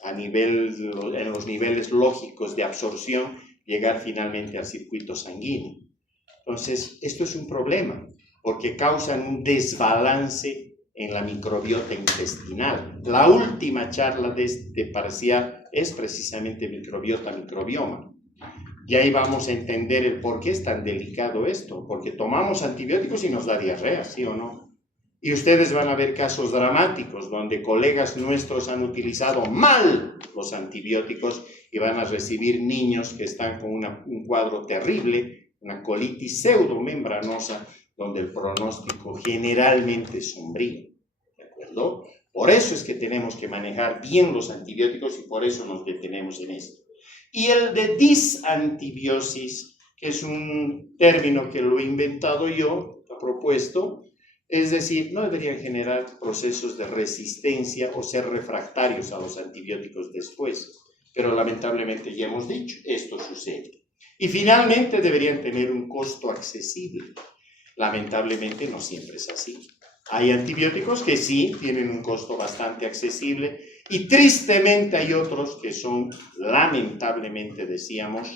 en los niveles lógicos de absorción, llegar finalmente al circuito sanguíneo. Entonces, esto es un problema, porque causan un desbalance en la microbiota intestinal. La última charla de este parcial es precisamente microbioma. Y ahí vamos a entender el por qué es tan delicado esto, porque tomamos antibióticos y nos da diarrea, ¿sí o no? Y ustedes van a ver casos dramáticos donde colegas nuestros han utilizado mal los antibióticos y van a recibir niños que están con un cuadro terrible, una colitis pseudomembranosa, donde el pronóstico generalmente es sombrío, ¿de acuerdo? Por eso es que tenemos que manejar bien los antibióticos y por eso nos detenemos en esto. Y el de disantibiosis, que es un término que lo he inventado yo, lo he propuesto, es decir, no deberían generar procesos de resistencia o ser refractarios a los antibióticos después, pero lamentablemente ya hemos dicho, esto sucede. Y finalmente deberían tener un costo accesible. Lamentablemente no siempre es así. Hay antibióticos que sí tienen un costo bastante accesible y tristemente hay otros que son, lamentablemente decíamos,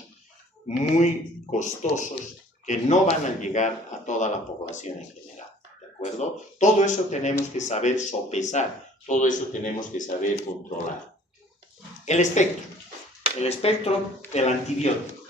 muy costosos, que no van a llegar a toda la población en general. ¿De acuerdo? Todo eso tenemos que saber sopesar, todo eso tenemos que saber controlar. El espectro del antibiótico.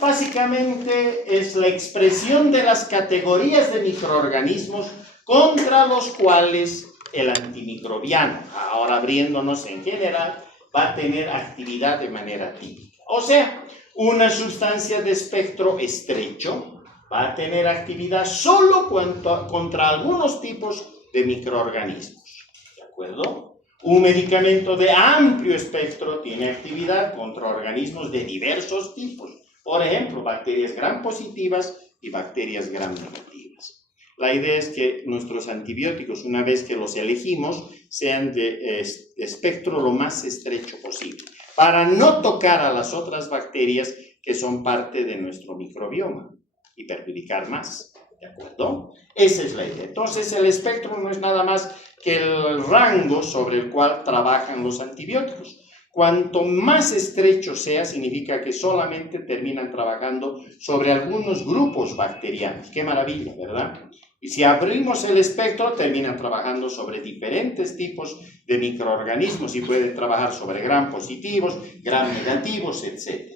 Básicamente es la expresión de las categorías de microorganismos contra los cuales el antimicrobiano, ahora abriéndonos en general, va a tener actividad de manera típica. O sea, una sustancia de espectro estrecho va a tener actividad solo contra algunos tipos de microorganismos. ¿De acuerdo? Un medicamento de amplio espectro tiene actividad contra organismos de diversos tipos. Por ejemplo, bacterias gram positivas y bacterias gram negativas. La idea es que nuestros antibióticos, una vez que los elegimos, sean de espectro lo más estrecho posible, para no tocar a las otras bacterias que son parte de nuestro microbioma y perjudicar más. ¿De acuerdo? Esa es la idea. Entonces, el espectro no es nada más que el rango sobre el cual trabajan los antibióticos. Cuanto más estrecho sea, significa que solamente terminan trabajando sobre algunos grupos bacterianos. ¡Qué maravilla!, ¿verdad? Y si abrimos el espectro, terminan trabajando sobre diferentes tipos de microorganismos y pueden trabajar sobre gram positivos, gram negativos, etc.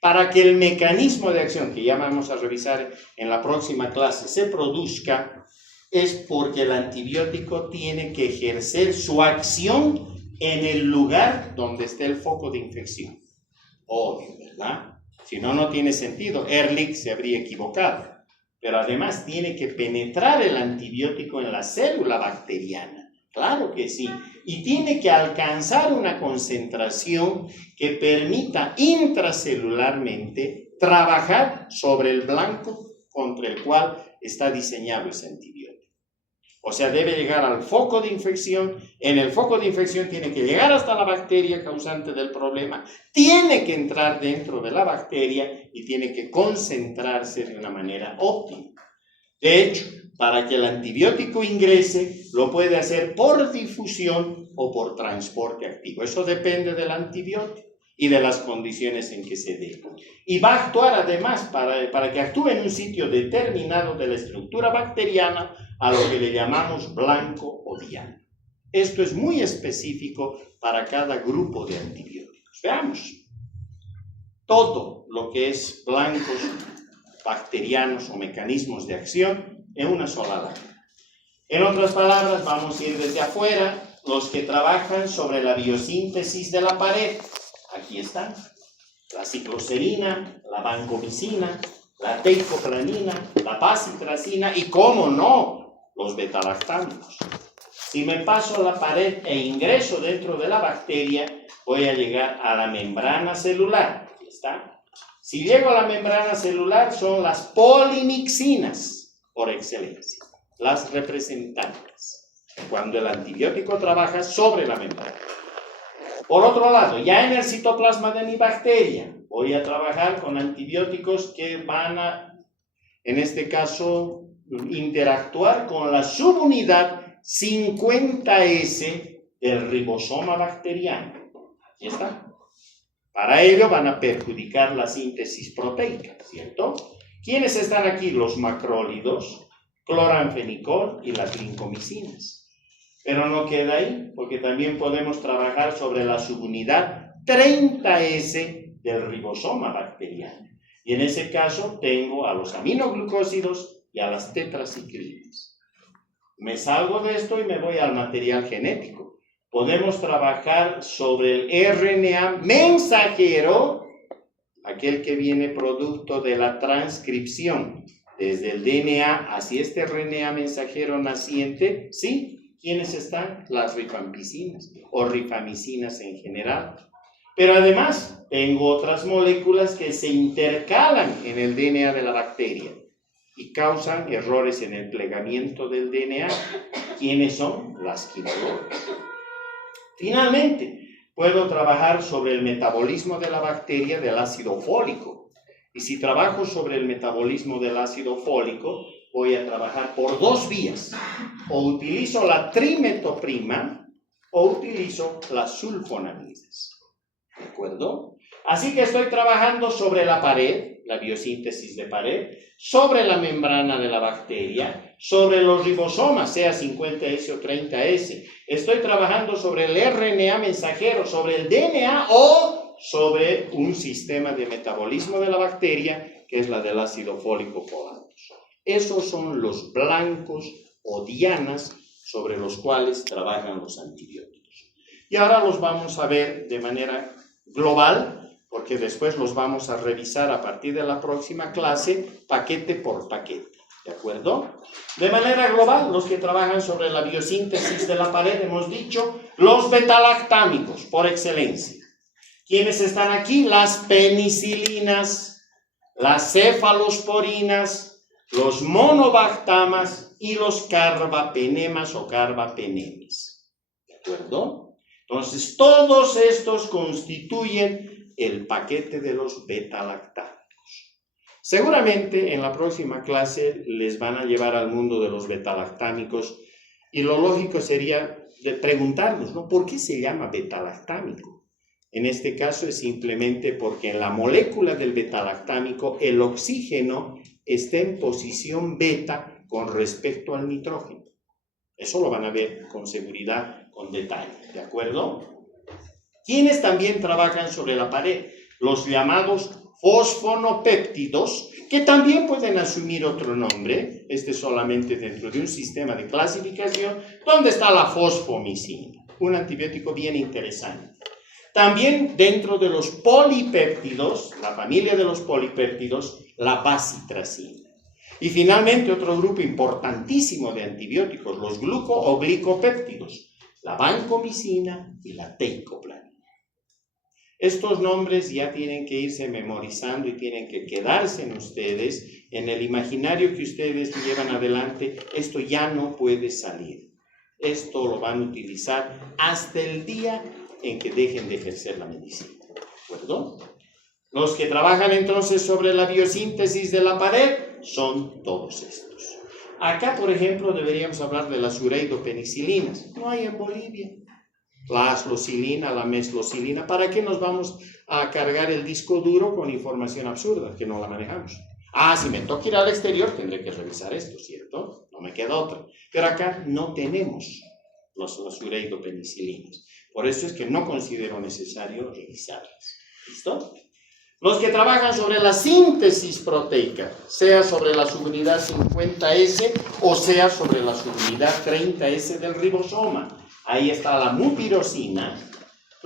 Para que el mecanismo de acción, que ya vamos a revisar en la próxima clase, se produzca, es porque el antibiótico tiene que ejercer su acción en el lugar donde esté el foco de infección. Obvio, ¿verdad? Si no, no tiene sentido. Ehrlich se habría equivocado. Pero además tiene que penetrar el antibiótico en la célula bacteriana. Claro que sí. Y tiene que alcanzar una concentración que permita intracelularmente trabajar sobre el blanco contra el cual está diseñado ese antibiótico. O sea, debe llegar al foco de infección. En el foco de infección tiene que llegar hasta la bacteria causante del problema. Tiene que entrar dentro de la bacteria y tiene que concentrarse de una manera óptima. De hecho, para que el antibiótico ingrese, lo puede hacer por difusión o por transporte activo. Eso depende del antibiótico y de las condiciones en que se dé. Y va a actuar además, para que actúe en un sitio determinado de la estructura bacteriana, a lo que le llamamos blanco o diana. Esto es muy específico para cada grupo de antibióticos. Veamos. Todo lo que es blancos bacterianos o mecanismos de acción en una sola lámina. En otras palabras, vamos a ir desde afuera, los que trabajan sobre la biosíntesis de la pared. Aquí están. la cicloserina, la vancomicina, la teicoplanina, la bacitracina y, cómo no, los betalactámicos. Si me paso la pared e ingreso dentro de la bacteria, voy a llegar a la membrana celular. Aquí está. Si llego a la membrana celular, son las polimixinas por excelencia, las representantes, cuando el antibiótico trabaja sobre la membrana. Por otro lado, ya en el citoplasma de mi bacteria, voy a trabajar con antibióticos que van a, en este caso, interactuar con la subunidad 50S del ribosoma bacteriano. Aquí está. Para ello van a perjudicar la síntesis proteica, ¿cierto? ¿Quiénes están aquí? Los macrólidos, cloranfenicol y las lincomicinas. Pero no queda ahí, porque también podemos trabajar sobre la subunidad 30S del ribosoma bacteriano. Y en ese caso tengo a los aminoglucósidos y a las tetraciclinas. Me salgo de esto y me voy al material genético. Podemos trabajar sobre el RNA mensajero, aquel que viene producto de la transcripción, desde el DNA hacia este RNA mensajero naciente, ¿sí? ¿Quiénes están? Las rifampicinas o rifamicinas en general. Pero además, tengo otras moléculas que se intercalan en el DNA de la bacteria y causan errores en el plegamiento del DNA. ¿Quiénes son? Las quinolonas. Finalmente, puedo trabajar sobre el metabolismo de la bacteria del ácido fólico. Y si trabajo sobre el metabolismo del ácido fólico, voy a trabajar por dos vías. O utilizo la trimetoprima o utilizo las sulfonamidas. ¿De acuerdo? Así que estoy trabajando sobre la pared, la biosíntesis de pared, sobre la membrana de la bacteria, sobre los ribosomas, sea 50S o 30S. Estoy trabajando sobre el RNA mensajero, sobre el DNA o sobre un sistema de metabolismo de la bacteria, que es la del ácido fólico folato. Esos son los blancos o dianas sobre los cuales trabajan los antibióticos. Y ahora los vamos a ver de manera global, porque después los vamos a revisar a partir de la próxima clase, paquete por paquete. ¿De acuerdo? De manera global, los que trabajan sobre la biosíntesis de la pared, hemos dicho, los betalactámicos, por excelencia. ¿Quiénes están aquí? Las penicilinas, las cefalosporinas, los monobactamas y los carbapenemas o carbapenemas. ¿De acuerdo? Entonces, todos estos constituyen el paquete de los betalactámicos. Seguramente en la próxima clase les van a llevar al mundo de los betalactámicos y lo lógico sería de preguntarnos, ¿no? ¿Por qué se llama betalactámico? En este caso es simplemente porque en la molécula del betalactámico el oxígeno está en posición beta con respecto al nitrógeno. Eso lo van a ver con seguridad, con detalle, ¿de acuerdo? ¿Quiénes también trabajan sobre la pared? Los llamados fosfonopéptidos, que también pueden asumir otro nombre, solamente dentro de un sistema de clasificación, donde está la fosfomicina, un antibiótico bien interesante. También dentro de los polipéptidos, la familia de los polipéptidos, la bacitracina. Y finalmente otro grupo importantísimo de antibióticos, los gluco o glicopéptidos, la vancomicina y la teicoplanina. Estos nombres ya tienen que irse memorizando y tienen que quedarse en ustedes, en el imaginario que ustedes llevan adelante. Esto ya no puede salir. Esto lo van a utilizar hasta el día en que dejen de ejercer la medicina. ¿De acuerdo? Los que trabajan entonces sobre la biosíntesis de la pared son todos estos. Acá, por ejemplo, deberíamos hablar de las ureidopenicilinas. No hay en Bolivia. La aslocilina, la meslocilina. ¿Para qué nos vamos a cargar el disco duro con información absurda que no la manejamos? Si me toca ir al exterior, tendré que revisar esto, ¿cierto? No me queda otra. Pero acá no tenemos las ureidopenicilinas. Por eso es que no considero necesario revisarlas. ¿Listo? Los que trabajan sobre la síntesis proteica, sea sobre la subunidad 50S o sea sobre la subunidad 30S del ribosoma. Ahí está la mupirosina,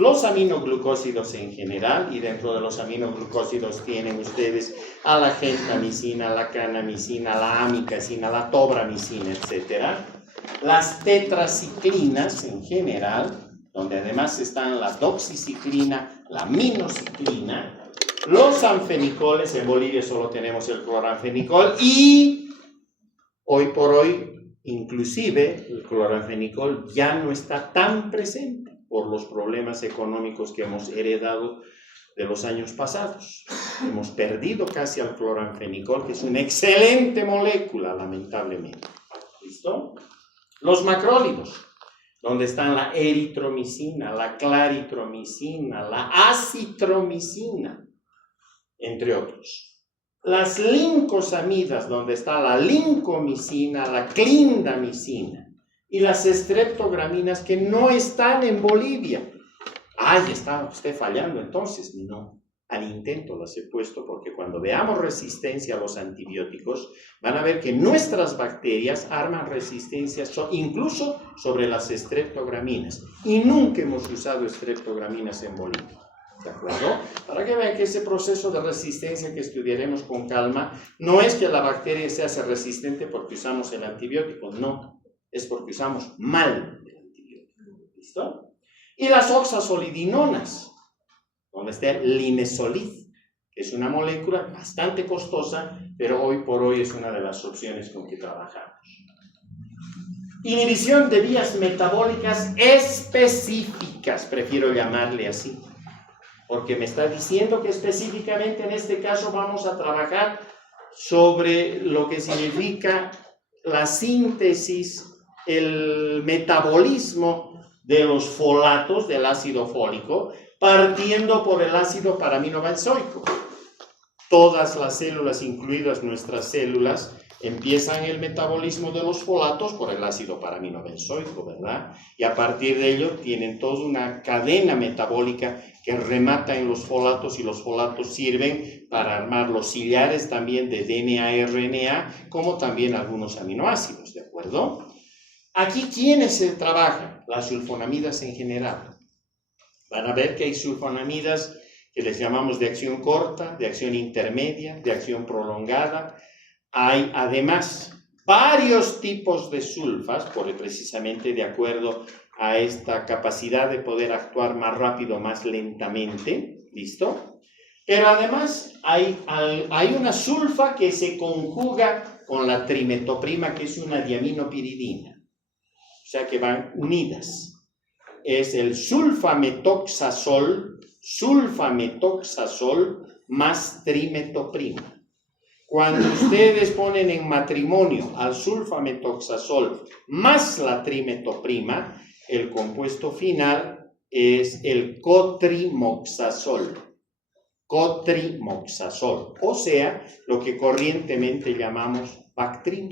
Los aminoglucósidos en general, y dentro de los aminoglucósidos tienen ustedes a la gentamicina, la canamicina, la amicacina, la tobramicina, etc. Las tetraciclinas en general, donde además están la doxiciclina, la minociclina, los anfenicoles. En Bolivia solo tenemos el cloranfenicol, y hoy por hoy inclusive el cloranfenicol ya no está tan presente por los problemas económicos que hemos heredado de los años pasados. Hemos perdido casi al cloranfenicol, que es una excelente molécula, lamentablemente. ¿Listo? Los macrólidos, donde están la eritromicina, la claritromicina, la acitromicina, entre otros. Las lincosamidas, donde está la lincomicina, la clindamicina, y las streptograminas, que no están en Bolivia. ¡Ay, está usted fallando! Entonces, no. Al intento las he puesto, porque cuando veamos resistencia a los antibióticos, van a ver que nuestras bacterias arman resistencia incluso sobre las streptograminas. Y nunca hemos usado streptograminas en Bolivia. ¿De acuerdo? Para que vean que ese proceso de resistencia que estudiaremos con calma, no es que la bacteria se hace resistente porque usamos el antibiótico, no. Es porque usamos mal el antibiótico. ¿Listo? Y las oxazolidinonas, donde está el linezolid, que es una molécula bastante costosa, pero hoy por hoy es una de las opciones con que trabajamos. Inhibición de vías metabólicas específicas, prefiero llamarle así, porque me está diciendo que específicamente en este caso vamos a trabajar sobre lo que significa la síntesis, el metabolismo de los folatos del ácido fólico, partiendo por el ácido paraminobenzoico. Todas las células, incluidas nuestras células, empiezan el metabolismo de los folatos por el ácido paraminobenzoico, ¿verdad? Y a partir de ello tienen toda una cadena metabólica que remata en los folatos, y los folatos sirven para armar los sillares también de DNA y RNA, como también algunos aminoácidos, ¿de acuerdo? Aquí, ¿quiénes se trabajan? Las sulfonamidas en general. Van a ver que hay sulfonamidas que les llamamos de acción corta, de acción intermedia, de acción prolongada. Hay además varios tipos de sulfas, precisamente de acuerdo a esta capacidad de poder actuar más rápido, más lentamente. ¿Listo? Pero además hay una sulfa que se conjuga con la trimetoprima, que es una diaminopiridina. O sea que van unidas. Es el sulfametoxazol más trimetoprima. Cuando ustedes ponen en matrimonio al sulfametoxazol más la trimetoprima, el compuesto final es el cotrimoxazol. Cotrimoxazol, o sea, lo que corrientemente llamamos Bactrim.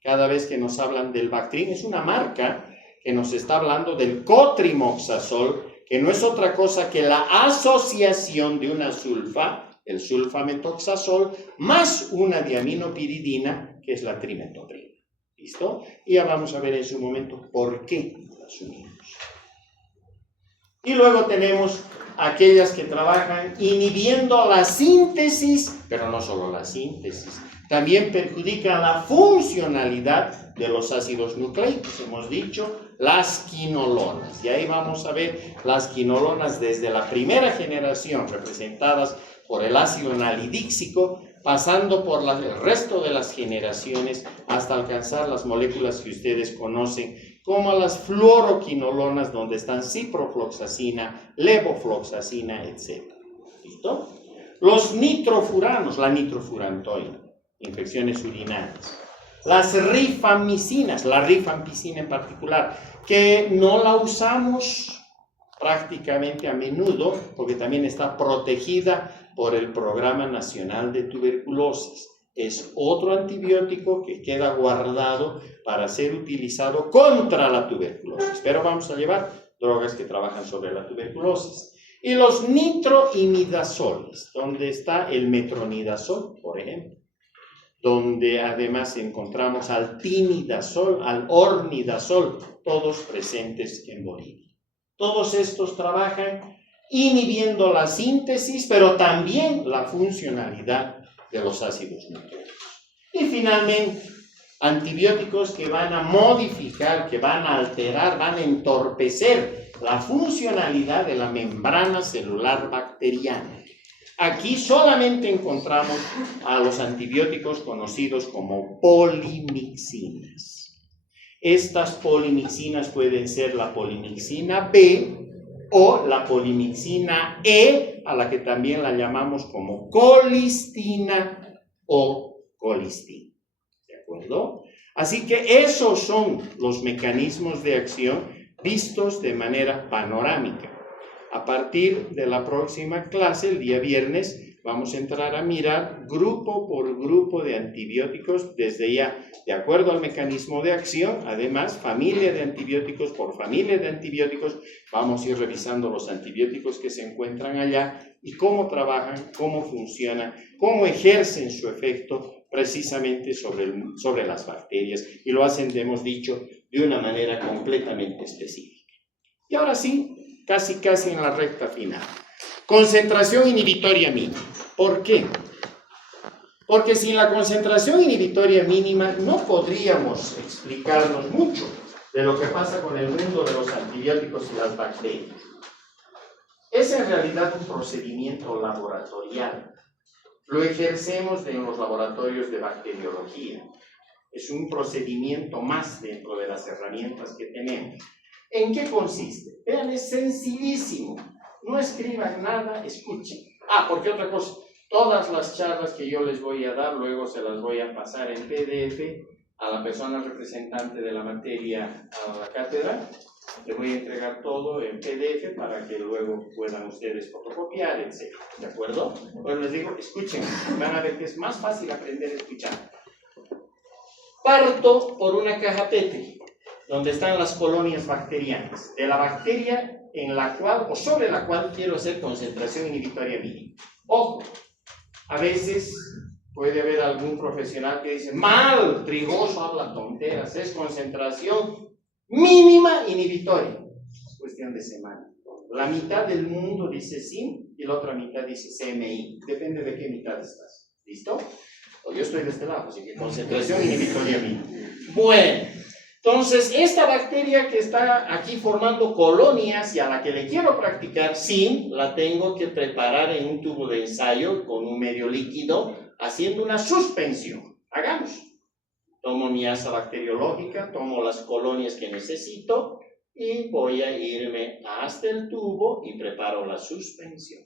Cada vez que nos hablan del Bactrim, es una marca que nos está hablando del cotrimoxazol, que no es otra cosa que la asociación de una sulfa, el sulfametoxazol, más una diaminopiridina, que es la trimetoprima. ¿Listo? Y ya vamos a ver en su momento por qué las unimos. Y luego tenemos aquellas que trabajan inhibiendo la síntesis, pero no solo la síntesis, también perjudican la funcionalidad de los ácidos nucleicos. Hemos dicho las quinolonas, y ahí vamos a ver las quinolonas desde la primera generación, representadas por el ácido nalidíxico, pasando por el resto de las generaciones hasta alcanzar las moléculas que ustedes conocen como las fluoroquinolonas, donde están ciprofloxacina, levofloxacina, etc. ¿Listo? Los nitrofuranos, la nitrofurantoína, infecciones urinarias. Las rifamicinas, la rifampicina en particular, que no la usamos prácticamente a menudo porque también está protegida por el Programa Nacional de Tuberculosis. Es otro antibiótico que queda guardado para ser utilizado contra la tuberculosis. Pero vamos a llevar drogas que trabajan sobre la tuberculosis. Y los nitroimidazoles, donde está el metronidazol, por ejemplo, donde además encontramos al timidazol, al ornidazol, todos presentes en Bolivia. Todos estos trabajan inhibiendo la síntesis, pero también la funcionalidad de los ácidos nucleicos. Y finalmente, antibióticos que van a modificar, que van a alterar, van a entorpecer la funcionalidad de la membrana celular bacteriana. Aquí solamente encontramos a los antibióticos conocidos como polimixinas. Estas polimixinas pueden ser la polimixina B o la polimixina E, a la que también la llamamos como colistina o colistina. ¿De acuerdo? Así que esos son los mecanismos de acción vistos de manera panorámica. A partir de la próxima clase, el día viernes, vamos a entrar a mirar grupo por grupo de antibióticos, desde ya, de acuerdo al mecanismo de acción. Además, familia de antibióticos por familia de antibióticos, vamos a ir revisando los antibióticos que se encuentran allá y cómo trabajan, cómo funcionan, cómo ejercen su efecto precisamente sobre las bacterias, y lo hacen, hemos dicho, de una manera completamente específica. Y ahora sí, casi en la recta final. Concentración inhibitoria mínima. ¿Por qué? Porque sin la concentración inhibitoria mínima no podríamos explicarnos mucho de lo que pasa con el mundo de los antibióticos y las bacterias. Es en realidad un procedimiento laboratorial. Lo ejercemos en los laboratorios de bacteriología. Es un procedimiento más dentro de las herramientas que tenemos. ¿En qué consiste? Vean, es sencillísimo. No escriban nada, escuchen. Porque otra cosa, todas las charlas que yo les voy a dar, luego se las voy a pasar en PDF a la persona representante de la materia a la cátedra. Les voy a entregar todo en PDF para que luego puedan ustedes fotocopiar, etc. ¿De acuerdo? Pues les digo, escuchen, van a ver que es más fácil aprender escuchando. Parto por una caja Petri, donde están las colonias bacterianas, de la bacteria en la cual o sobre la cual quiero hacer concentración inhibitoria mínima. Ojo, a veces puede haber algún profesional que dice, mal, Trigoso habla tonteras, es concentración mínima inhibitoria. Es cuestión de semana. La mitad del mundo dice SIM y la otra mitad dice CMI. Depende de qué mitad estás. ¿Listo? O yo estoy de este lado, así que concentración inhibitoria mínima. Bueno. Entonces, esta bacteria que está aquí formando colonias y a la que le quiero practicar SIM, la tengo que preparar en un tubo de ensayo con un medio líquido, haciendo una suspensión. Hagamos. Tomo mi asa bacteriológica, tomo las colonias que necesito y voy a irme hasta el tubo y preparo la suspensión.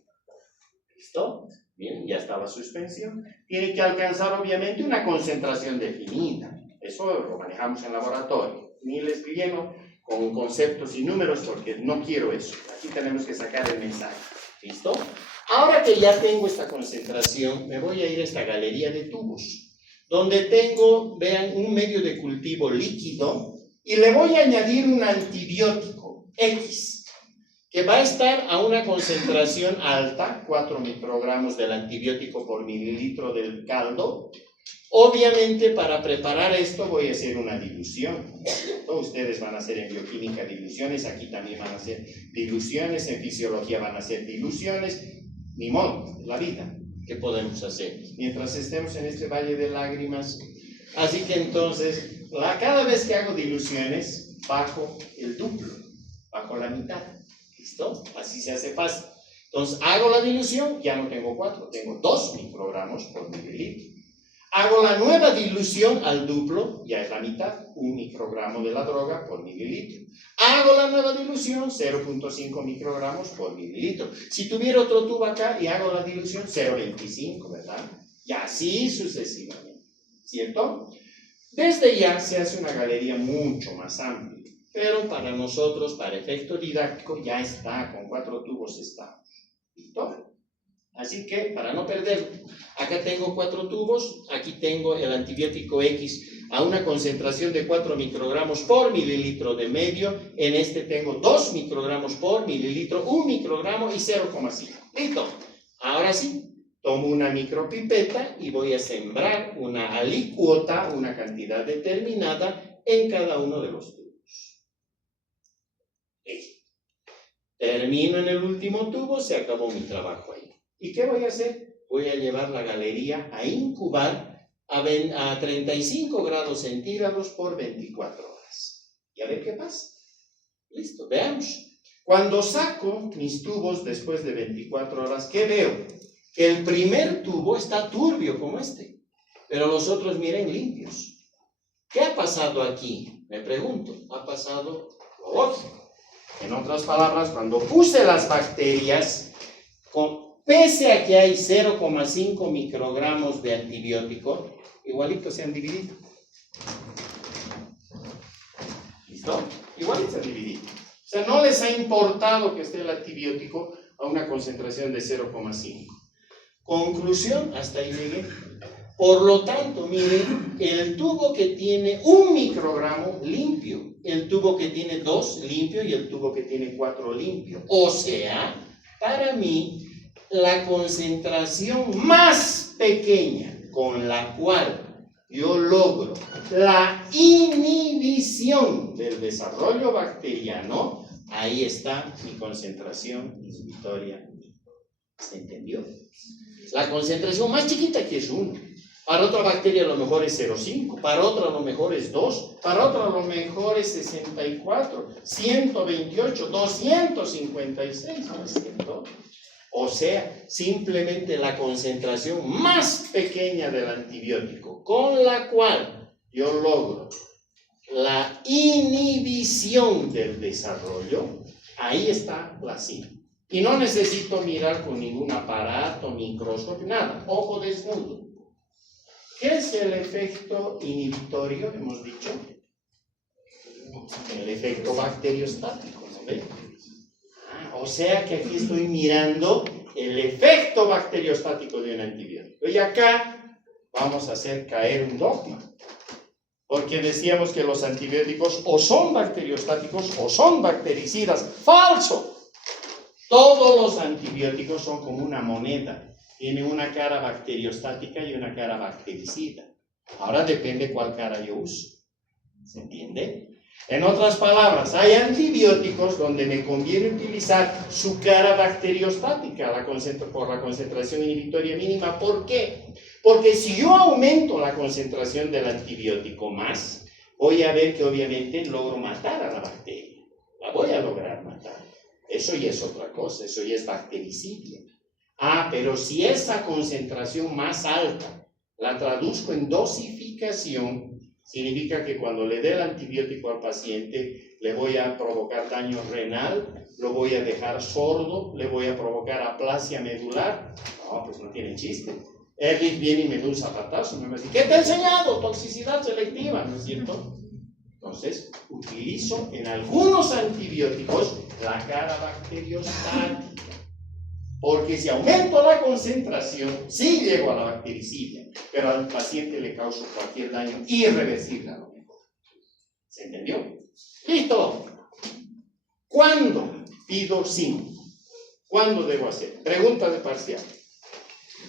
¿Listo? Bien, ya está la suspensión. Tiene que alcanzar obviamente una concentración definida. Eso lo manejamos en laboratorio. Ni les lleno con conceptos y números porque no quiero eso. Aquí tenemos que sacar el mensaje. ¿Listo? Ahora que ya tengo esta concentración, me voy a ir a esta galería de tubos, donde tengo, vean, un medio de cultivo líquido y le voy a añadir un antibiótico X, que va a estar a una concentración alta, 4 microgramos del antibiótico por mililitro del caldo. Obviamente, para preparar esto voy a hacer una dilución. Todos ustedes van a hacer en bioquímica diluciones, aquí también van a hacer diluciones, en fisiología van a hacer diluciones. Ni modo, la vida. ¿Qué podemos hacer? Mientras estemos en este valle de lágrimas. Así que entonces, cada vez que hago diluciones, bajo el duplo, bajo la mitad. ¿Listo? Así se hace fácil. Entonces, hago la dilución, ya no tengo 4, tengo 2 microgramos por mililitro. Hago la nueva dilución al duplo, ya es la mitad, 1 microgramo de la droga por mililitro. Hago la nueva dilución, 0.5 microgramos por mililitro. Si tuviera otro tubo acá y hago la dilución, 0.25, ¿verdad? Y así sucesivamente, ¿cierto? Desde ya se hace una galería mucho más amplia, pero para nosotros, para efecto didáctico, ya está, con 4 tubos estamos. ¿Listo? Así que, para no perderlo, acá tengo 4 tubos, aquí tengo el antibiótico X a una concentración de 4 microgramos por mililitro de medio, en este tengo 2 microgramos por mililitro, 1 microgramo y 0,5. ¿Listo? Ahora sí, tomo una micropipeta y voy a sembrar una alícuota, una cantidad determinada, en cada uno de los tubos. Listo. Termino en el último tubo, se acabó mi trabajo ahí. ¿Y qué voy a hacer? Voy a llevar la galería a incubar a 35 grados centígrados por 24 horas. Y a ver qué pasa. Listo, veamos. Cuando saco mis tubos después de 24 horas, ¿qué veo? Que el primer tubo está turbio como este, pero los otros, miren, limpios. ¿Qué ha pasado aquí? Me pregunto. Ha pasado lo lógico. En otras palabras, cuando puse las bacterias, pese a que hay 0,5 microgramos de antibiótico, igualito se han dividido. ¿Listo? Igualito se han dividido. O sea, no les ha importado que esté el antibiótico a una concentración de 0,5. Conclusión, hasta ahí llegué. Por lo tanto, miren, el tubo que tiene 1 microgramo limpio, el tubo que tiene 2 limpio y el tubo que tiene 4 limpio. O sea, para mí, la concentración más pequeña con la cual yo logro la inhibición del desarrollo bacteriano, ahí está mi concentración inhibitoria. ¿Se entendió? La concentración más chiquita que es 1. Para otra bacteria a lo mejor es 0,5, para otra a lo mejor es 2, para otra a lo mejor es 64, 128, 256, ¿no es cierto? O sea, simplemente la concentración más pequeña del antibiótico con la cual yo logro la inhibición del desarrollo, ahí está la cima. Y no necesito mirar con ningún aparato, microscopio, nada, ojo desnudo. ¿Qué es el efecto inhibitorio? Hemos dicho. El efecto bacteriostático, ¿no ve? O sea que aquí estoy mirando el efecto bacteriostático de un antibiótico. Y acá vamos a hacer caer un dogma. Porque decíamos que los antibióticos o son bacteriostáticos o son bactericidas. ¡Falso! Todos los antibióticos son como una moneda. Tiene una cara bacteriostática y una cara bactericida. Ahora depende cuál cara yo uso. ¿Se entiende? En otras palabras, hay antibióticos donde me conviene utilizar su cara bacteriostática por la concentración inhibitoria mínima. ¿Por qué? Porque si yo aumento la concentración del antibiótico más, voy a ver que obviamente logro matar a la bacteria. La voy a lograr matar. Eso ya es otra cosa, eso ya es bactericidio. Pero si esa concentración más alta la traduzco en dosificación, significa que cuando le dé el antibiótico al paciente le voy a provocar daño renal, lo voy a dejar sordo, le voy a provocar aplasia medular. No, pues no tiene chiste. Erlich viene y me da un zapatazo, me va a decir, ¿qué te he enseñado? Toxicidad selectiva, ¿no es cierto? Entonces, utilizo en algunos antibióticos la cara bacteriostática. Porque si aumento la concentración, sí llego a la bactericidia, pero al paciente le causo cualquier daño irreversible a lo mejor. ¿Se entendió? ¡Listo! ¿Cuándo pido zinc? ¿Cuándo debo hacer? Pregunta de parcial.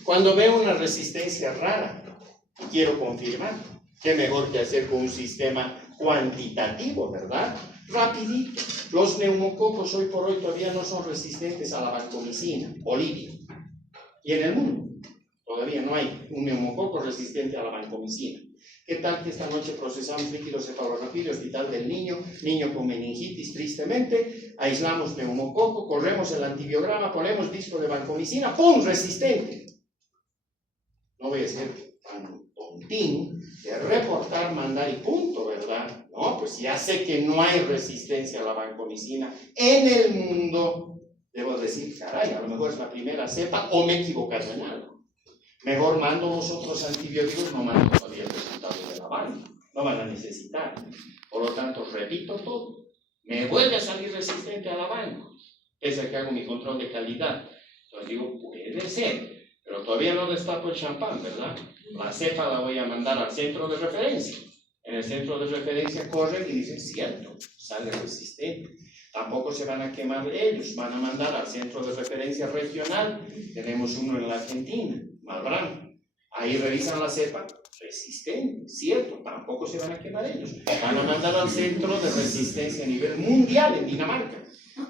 Cuando veo una resistencia rara y quiero confirmar, ¿qué mejor que hacer con un sistema cuantitativo, verdad? Rapidito. Los neumococos hoy por hoy todavía no son resistentes a la vancomicina, Bolivia. Y en el mundo todavía no hay un neumococo resistente a la vancomicina. ¿Qué tal que esta noche procesamos líquido cefalorraquídeo, hospital del niño con meningitis tristemente, aislamos neumococo, corremos el antibiograma, ponemos disco de vancomicina, ¡pum! Resistente. No voy a ser tan tontín de reportar, mandar y punto, ¿verdad? No, pues ya sé que no hay resistencia a la vancomicina en el mundo. Debo decir, caray, a lo mejor es la primera cepa o me he equivocado en algo. Mejor mando los otros antibióticos, no mando todavía el resultado de la banca. No van a necesitar. Por lo tanto, repito todo. Me vuelve a salir resistente a la banca. Es el que hago mi control de calidad. Entonces digo, puede ser. Pero todavía no destapo el champán, ¿verdad? La cepa la voy a mandar al centro de referencia. En el centro de referencia corren y dicen, cierto, sale resistente. Tampoco se van a quemar ellos, van a mandar al centro de referencia regional. Tenemos uno en la Argentina, Malbrán. Ahí revisan la cepa, resistente, cierto, tampoco se van a quemar ellos. Van a mandar al centro de resistencia a nivel mundial en Dinamarca.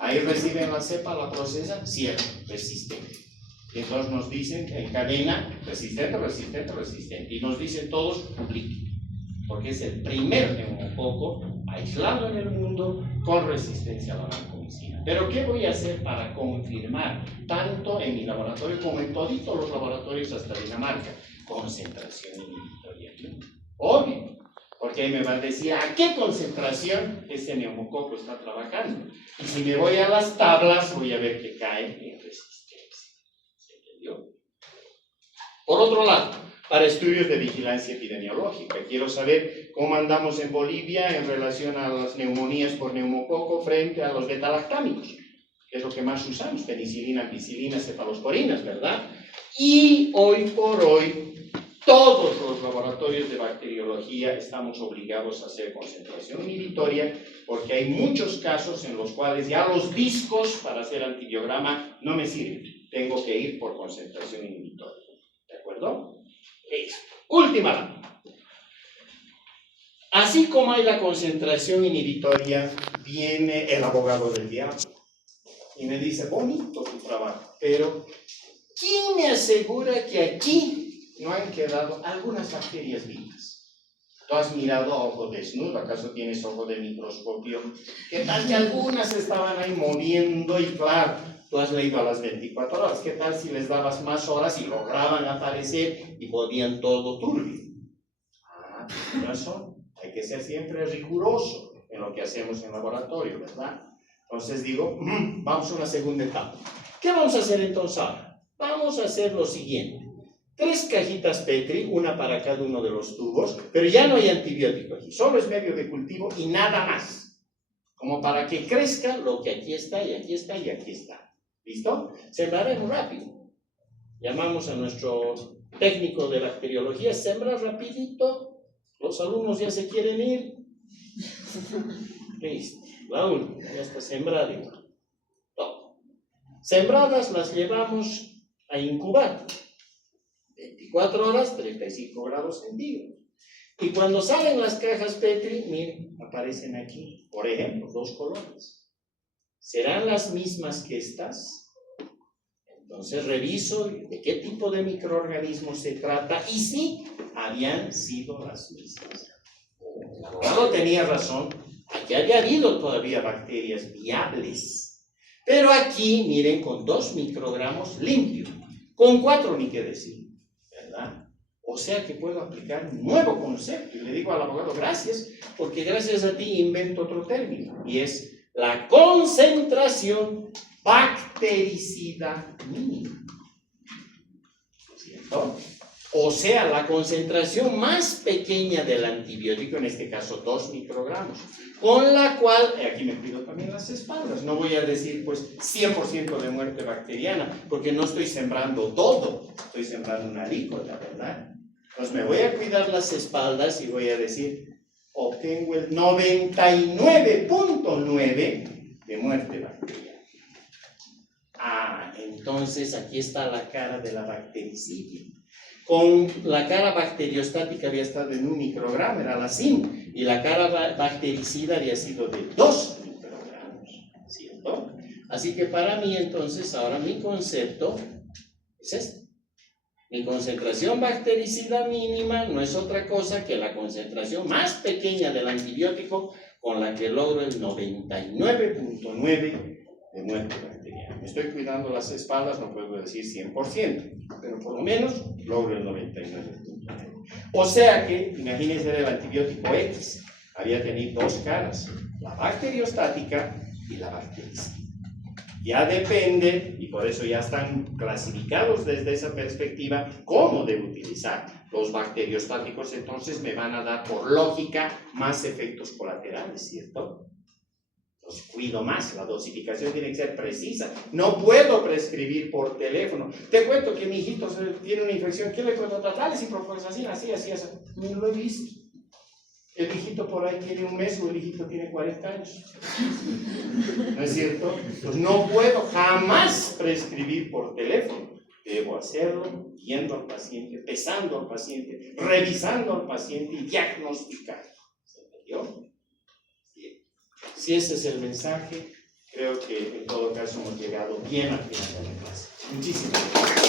Ahí reciben la cepa, la procesan, cierto, resistente. Y entonces nos dicen en cadena, resistente, resistente, resistente. Y nos dicen todos, líquido. Porque es el primer neumococo aislado en el mundo con resistencia a la vancomicina. Pero ¿qué voy a hacer para confirmar, tanto en mi laboratorio como en todos los laboratorios hasta Dinamarca? Concentración inhibitoria. Obvio, porque ahí me van a decir a qué concentración ese neumococo está trabajando. Y si me voy a las tablas, voy a ver que cae en resistencia. ¿Se entendió? Por otro lado, para estudios de vigilancia epidemiológica, quiero saber cómo andamos en Bolivia en relación a las neumonías por neumococo frente a los betalactámicos, que es lo que más usamos, penicilina, ampicilina, cefalosporinas, ¿verdad? Y hoy por hoy, todos los laboratorios de bacteriología estamos obligados a hacer concentración inhibitoria porque hay muchos casos en los cuales ya los discos para hacer antibiograma no me sirven. Tengo que ir por concentración inhibitoria. ¿De acuerdo? Listo. Última lámina. Así como hay la concentración inhibitoria, viene el abogado del diablo y me dice, bonito tu trabajo, pero ¿quién me asegura que aquí no han quedado algunas bacterias vivas? ¿Tú has mirado a ojo desnudo? ¿Acaso tienes ojo de microscopio? ¿Qué tal que algunas estaban ahí moviendo? Y claro, tú has leído a las 24 horas. ¿Qué tal si les dabas más horas y lograban aparecer y podían todo turbio? Ah, tienes razón. Hay que ser siempre riguroso en lo que hacemos en laboratorio, ¿verdad? Entonces digo, vamos a una segunda etapa. ¿Qué vamos a hacer entonces ahora? Vamos a hacer lo siguiente. 3 cajitas Petri, una para cada uno de los tubos, pero ya no hay antibiótico aquí, solo es medio de cultivo y nada más. Como para que crezca lo que aquí está y aquí está y aquí está. ¿Listo? Sembraremos rápido. Llamamos a nuestro técnico de bacteriología, sembra rapidito, los alumnos ya se quieren ir. Listo, la última, ya está sembrada igual. Sembradas las llevamos a incubar. 24 horas, 35 grados centígrados. Y cuando salen las cajas Petri, miren, aparecen aquí, por ejemplo, 2 colores. ¿Serán las mismas que estas? Entonces reviso de qué tipo de microorganismos se trata y si habían sido las mismas. El abogado tenía razón, aquí había habido todavía bacterias viables. Pero aquí, miren, con 2 microgramos limpio, con 4 ni qué decir. ¿Verdad? O sea que puedo aplicar un nuevo concepto y le digo al abogado gracias, porque gracias a ti invento otro término y es la concentración bactericida mínima. ¿Cierto? O sea, la concentración más pequeña del antibiótico, en este caso 2 microgramos, con la cual, aquí me cuido también las espaldas, no voy a decir pues 100% de muerte bacteriana, porque no estoy sembrando todo, estoy sembrando una alícuota, ¿verdad? Entonces me voy a cuidar las espaldas y voy a decir, obtengo el 99.9 de muerte bacteriana. Ah, entonces aquí está la cara de la bactericidia. Con la cara bacteriostática había estado en 1 microgramo, era la SIM, y la cara bactericida había sido de 2 microgramos, ¿cierto? Así que para mí entonces ahora mi concepto es este. Mi concentración bactericida mínima no es otra cosa que la concentración más pequeña del antibiótico con la que logro el 99.9 de muerte bacteriana. Me estoy cuidando las espaldas, no puedo decir 100%, pero por lo menos logro el 99.9. O sea que, imagínense el antibiótico X, había tenido 2 caras, la bacteriostática y la bactericida. Ya depende, y por eso ya están clasificados desde esa perspectiva, cómo debo utilizar. Los bacteriostáticos entonces me van a dar por lógica más efectos colaterales, ¿cierto? Los cuido más, la dosificación tiene que ser precisa. No puedo prescribir por teléfono. Te cuento que mi hijito tiene una infección, ¿qué le puedo tratar? Dale ciprofloxacina, así. No lo he visto. El hijito por ahí tiene 1 mes o el hijito tiene 40 años. ¿No es cierto? Pues no puedo jamás prescribir por teléfono. Debo hacerlo viendo al paciente, pesando al paciente, revisando al paciente y diagnosticando. ¿Se entendió? Bien. Si ese es el mensaje, creo creo que en todo caso hemos llegado bien al final de la clase. Muchísimas gracias.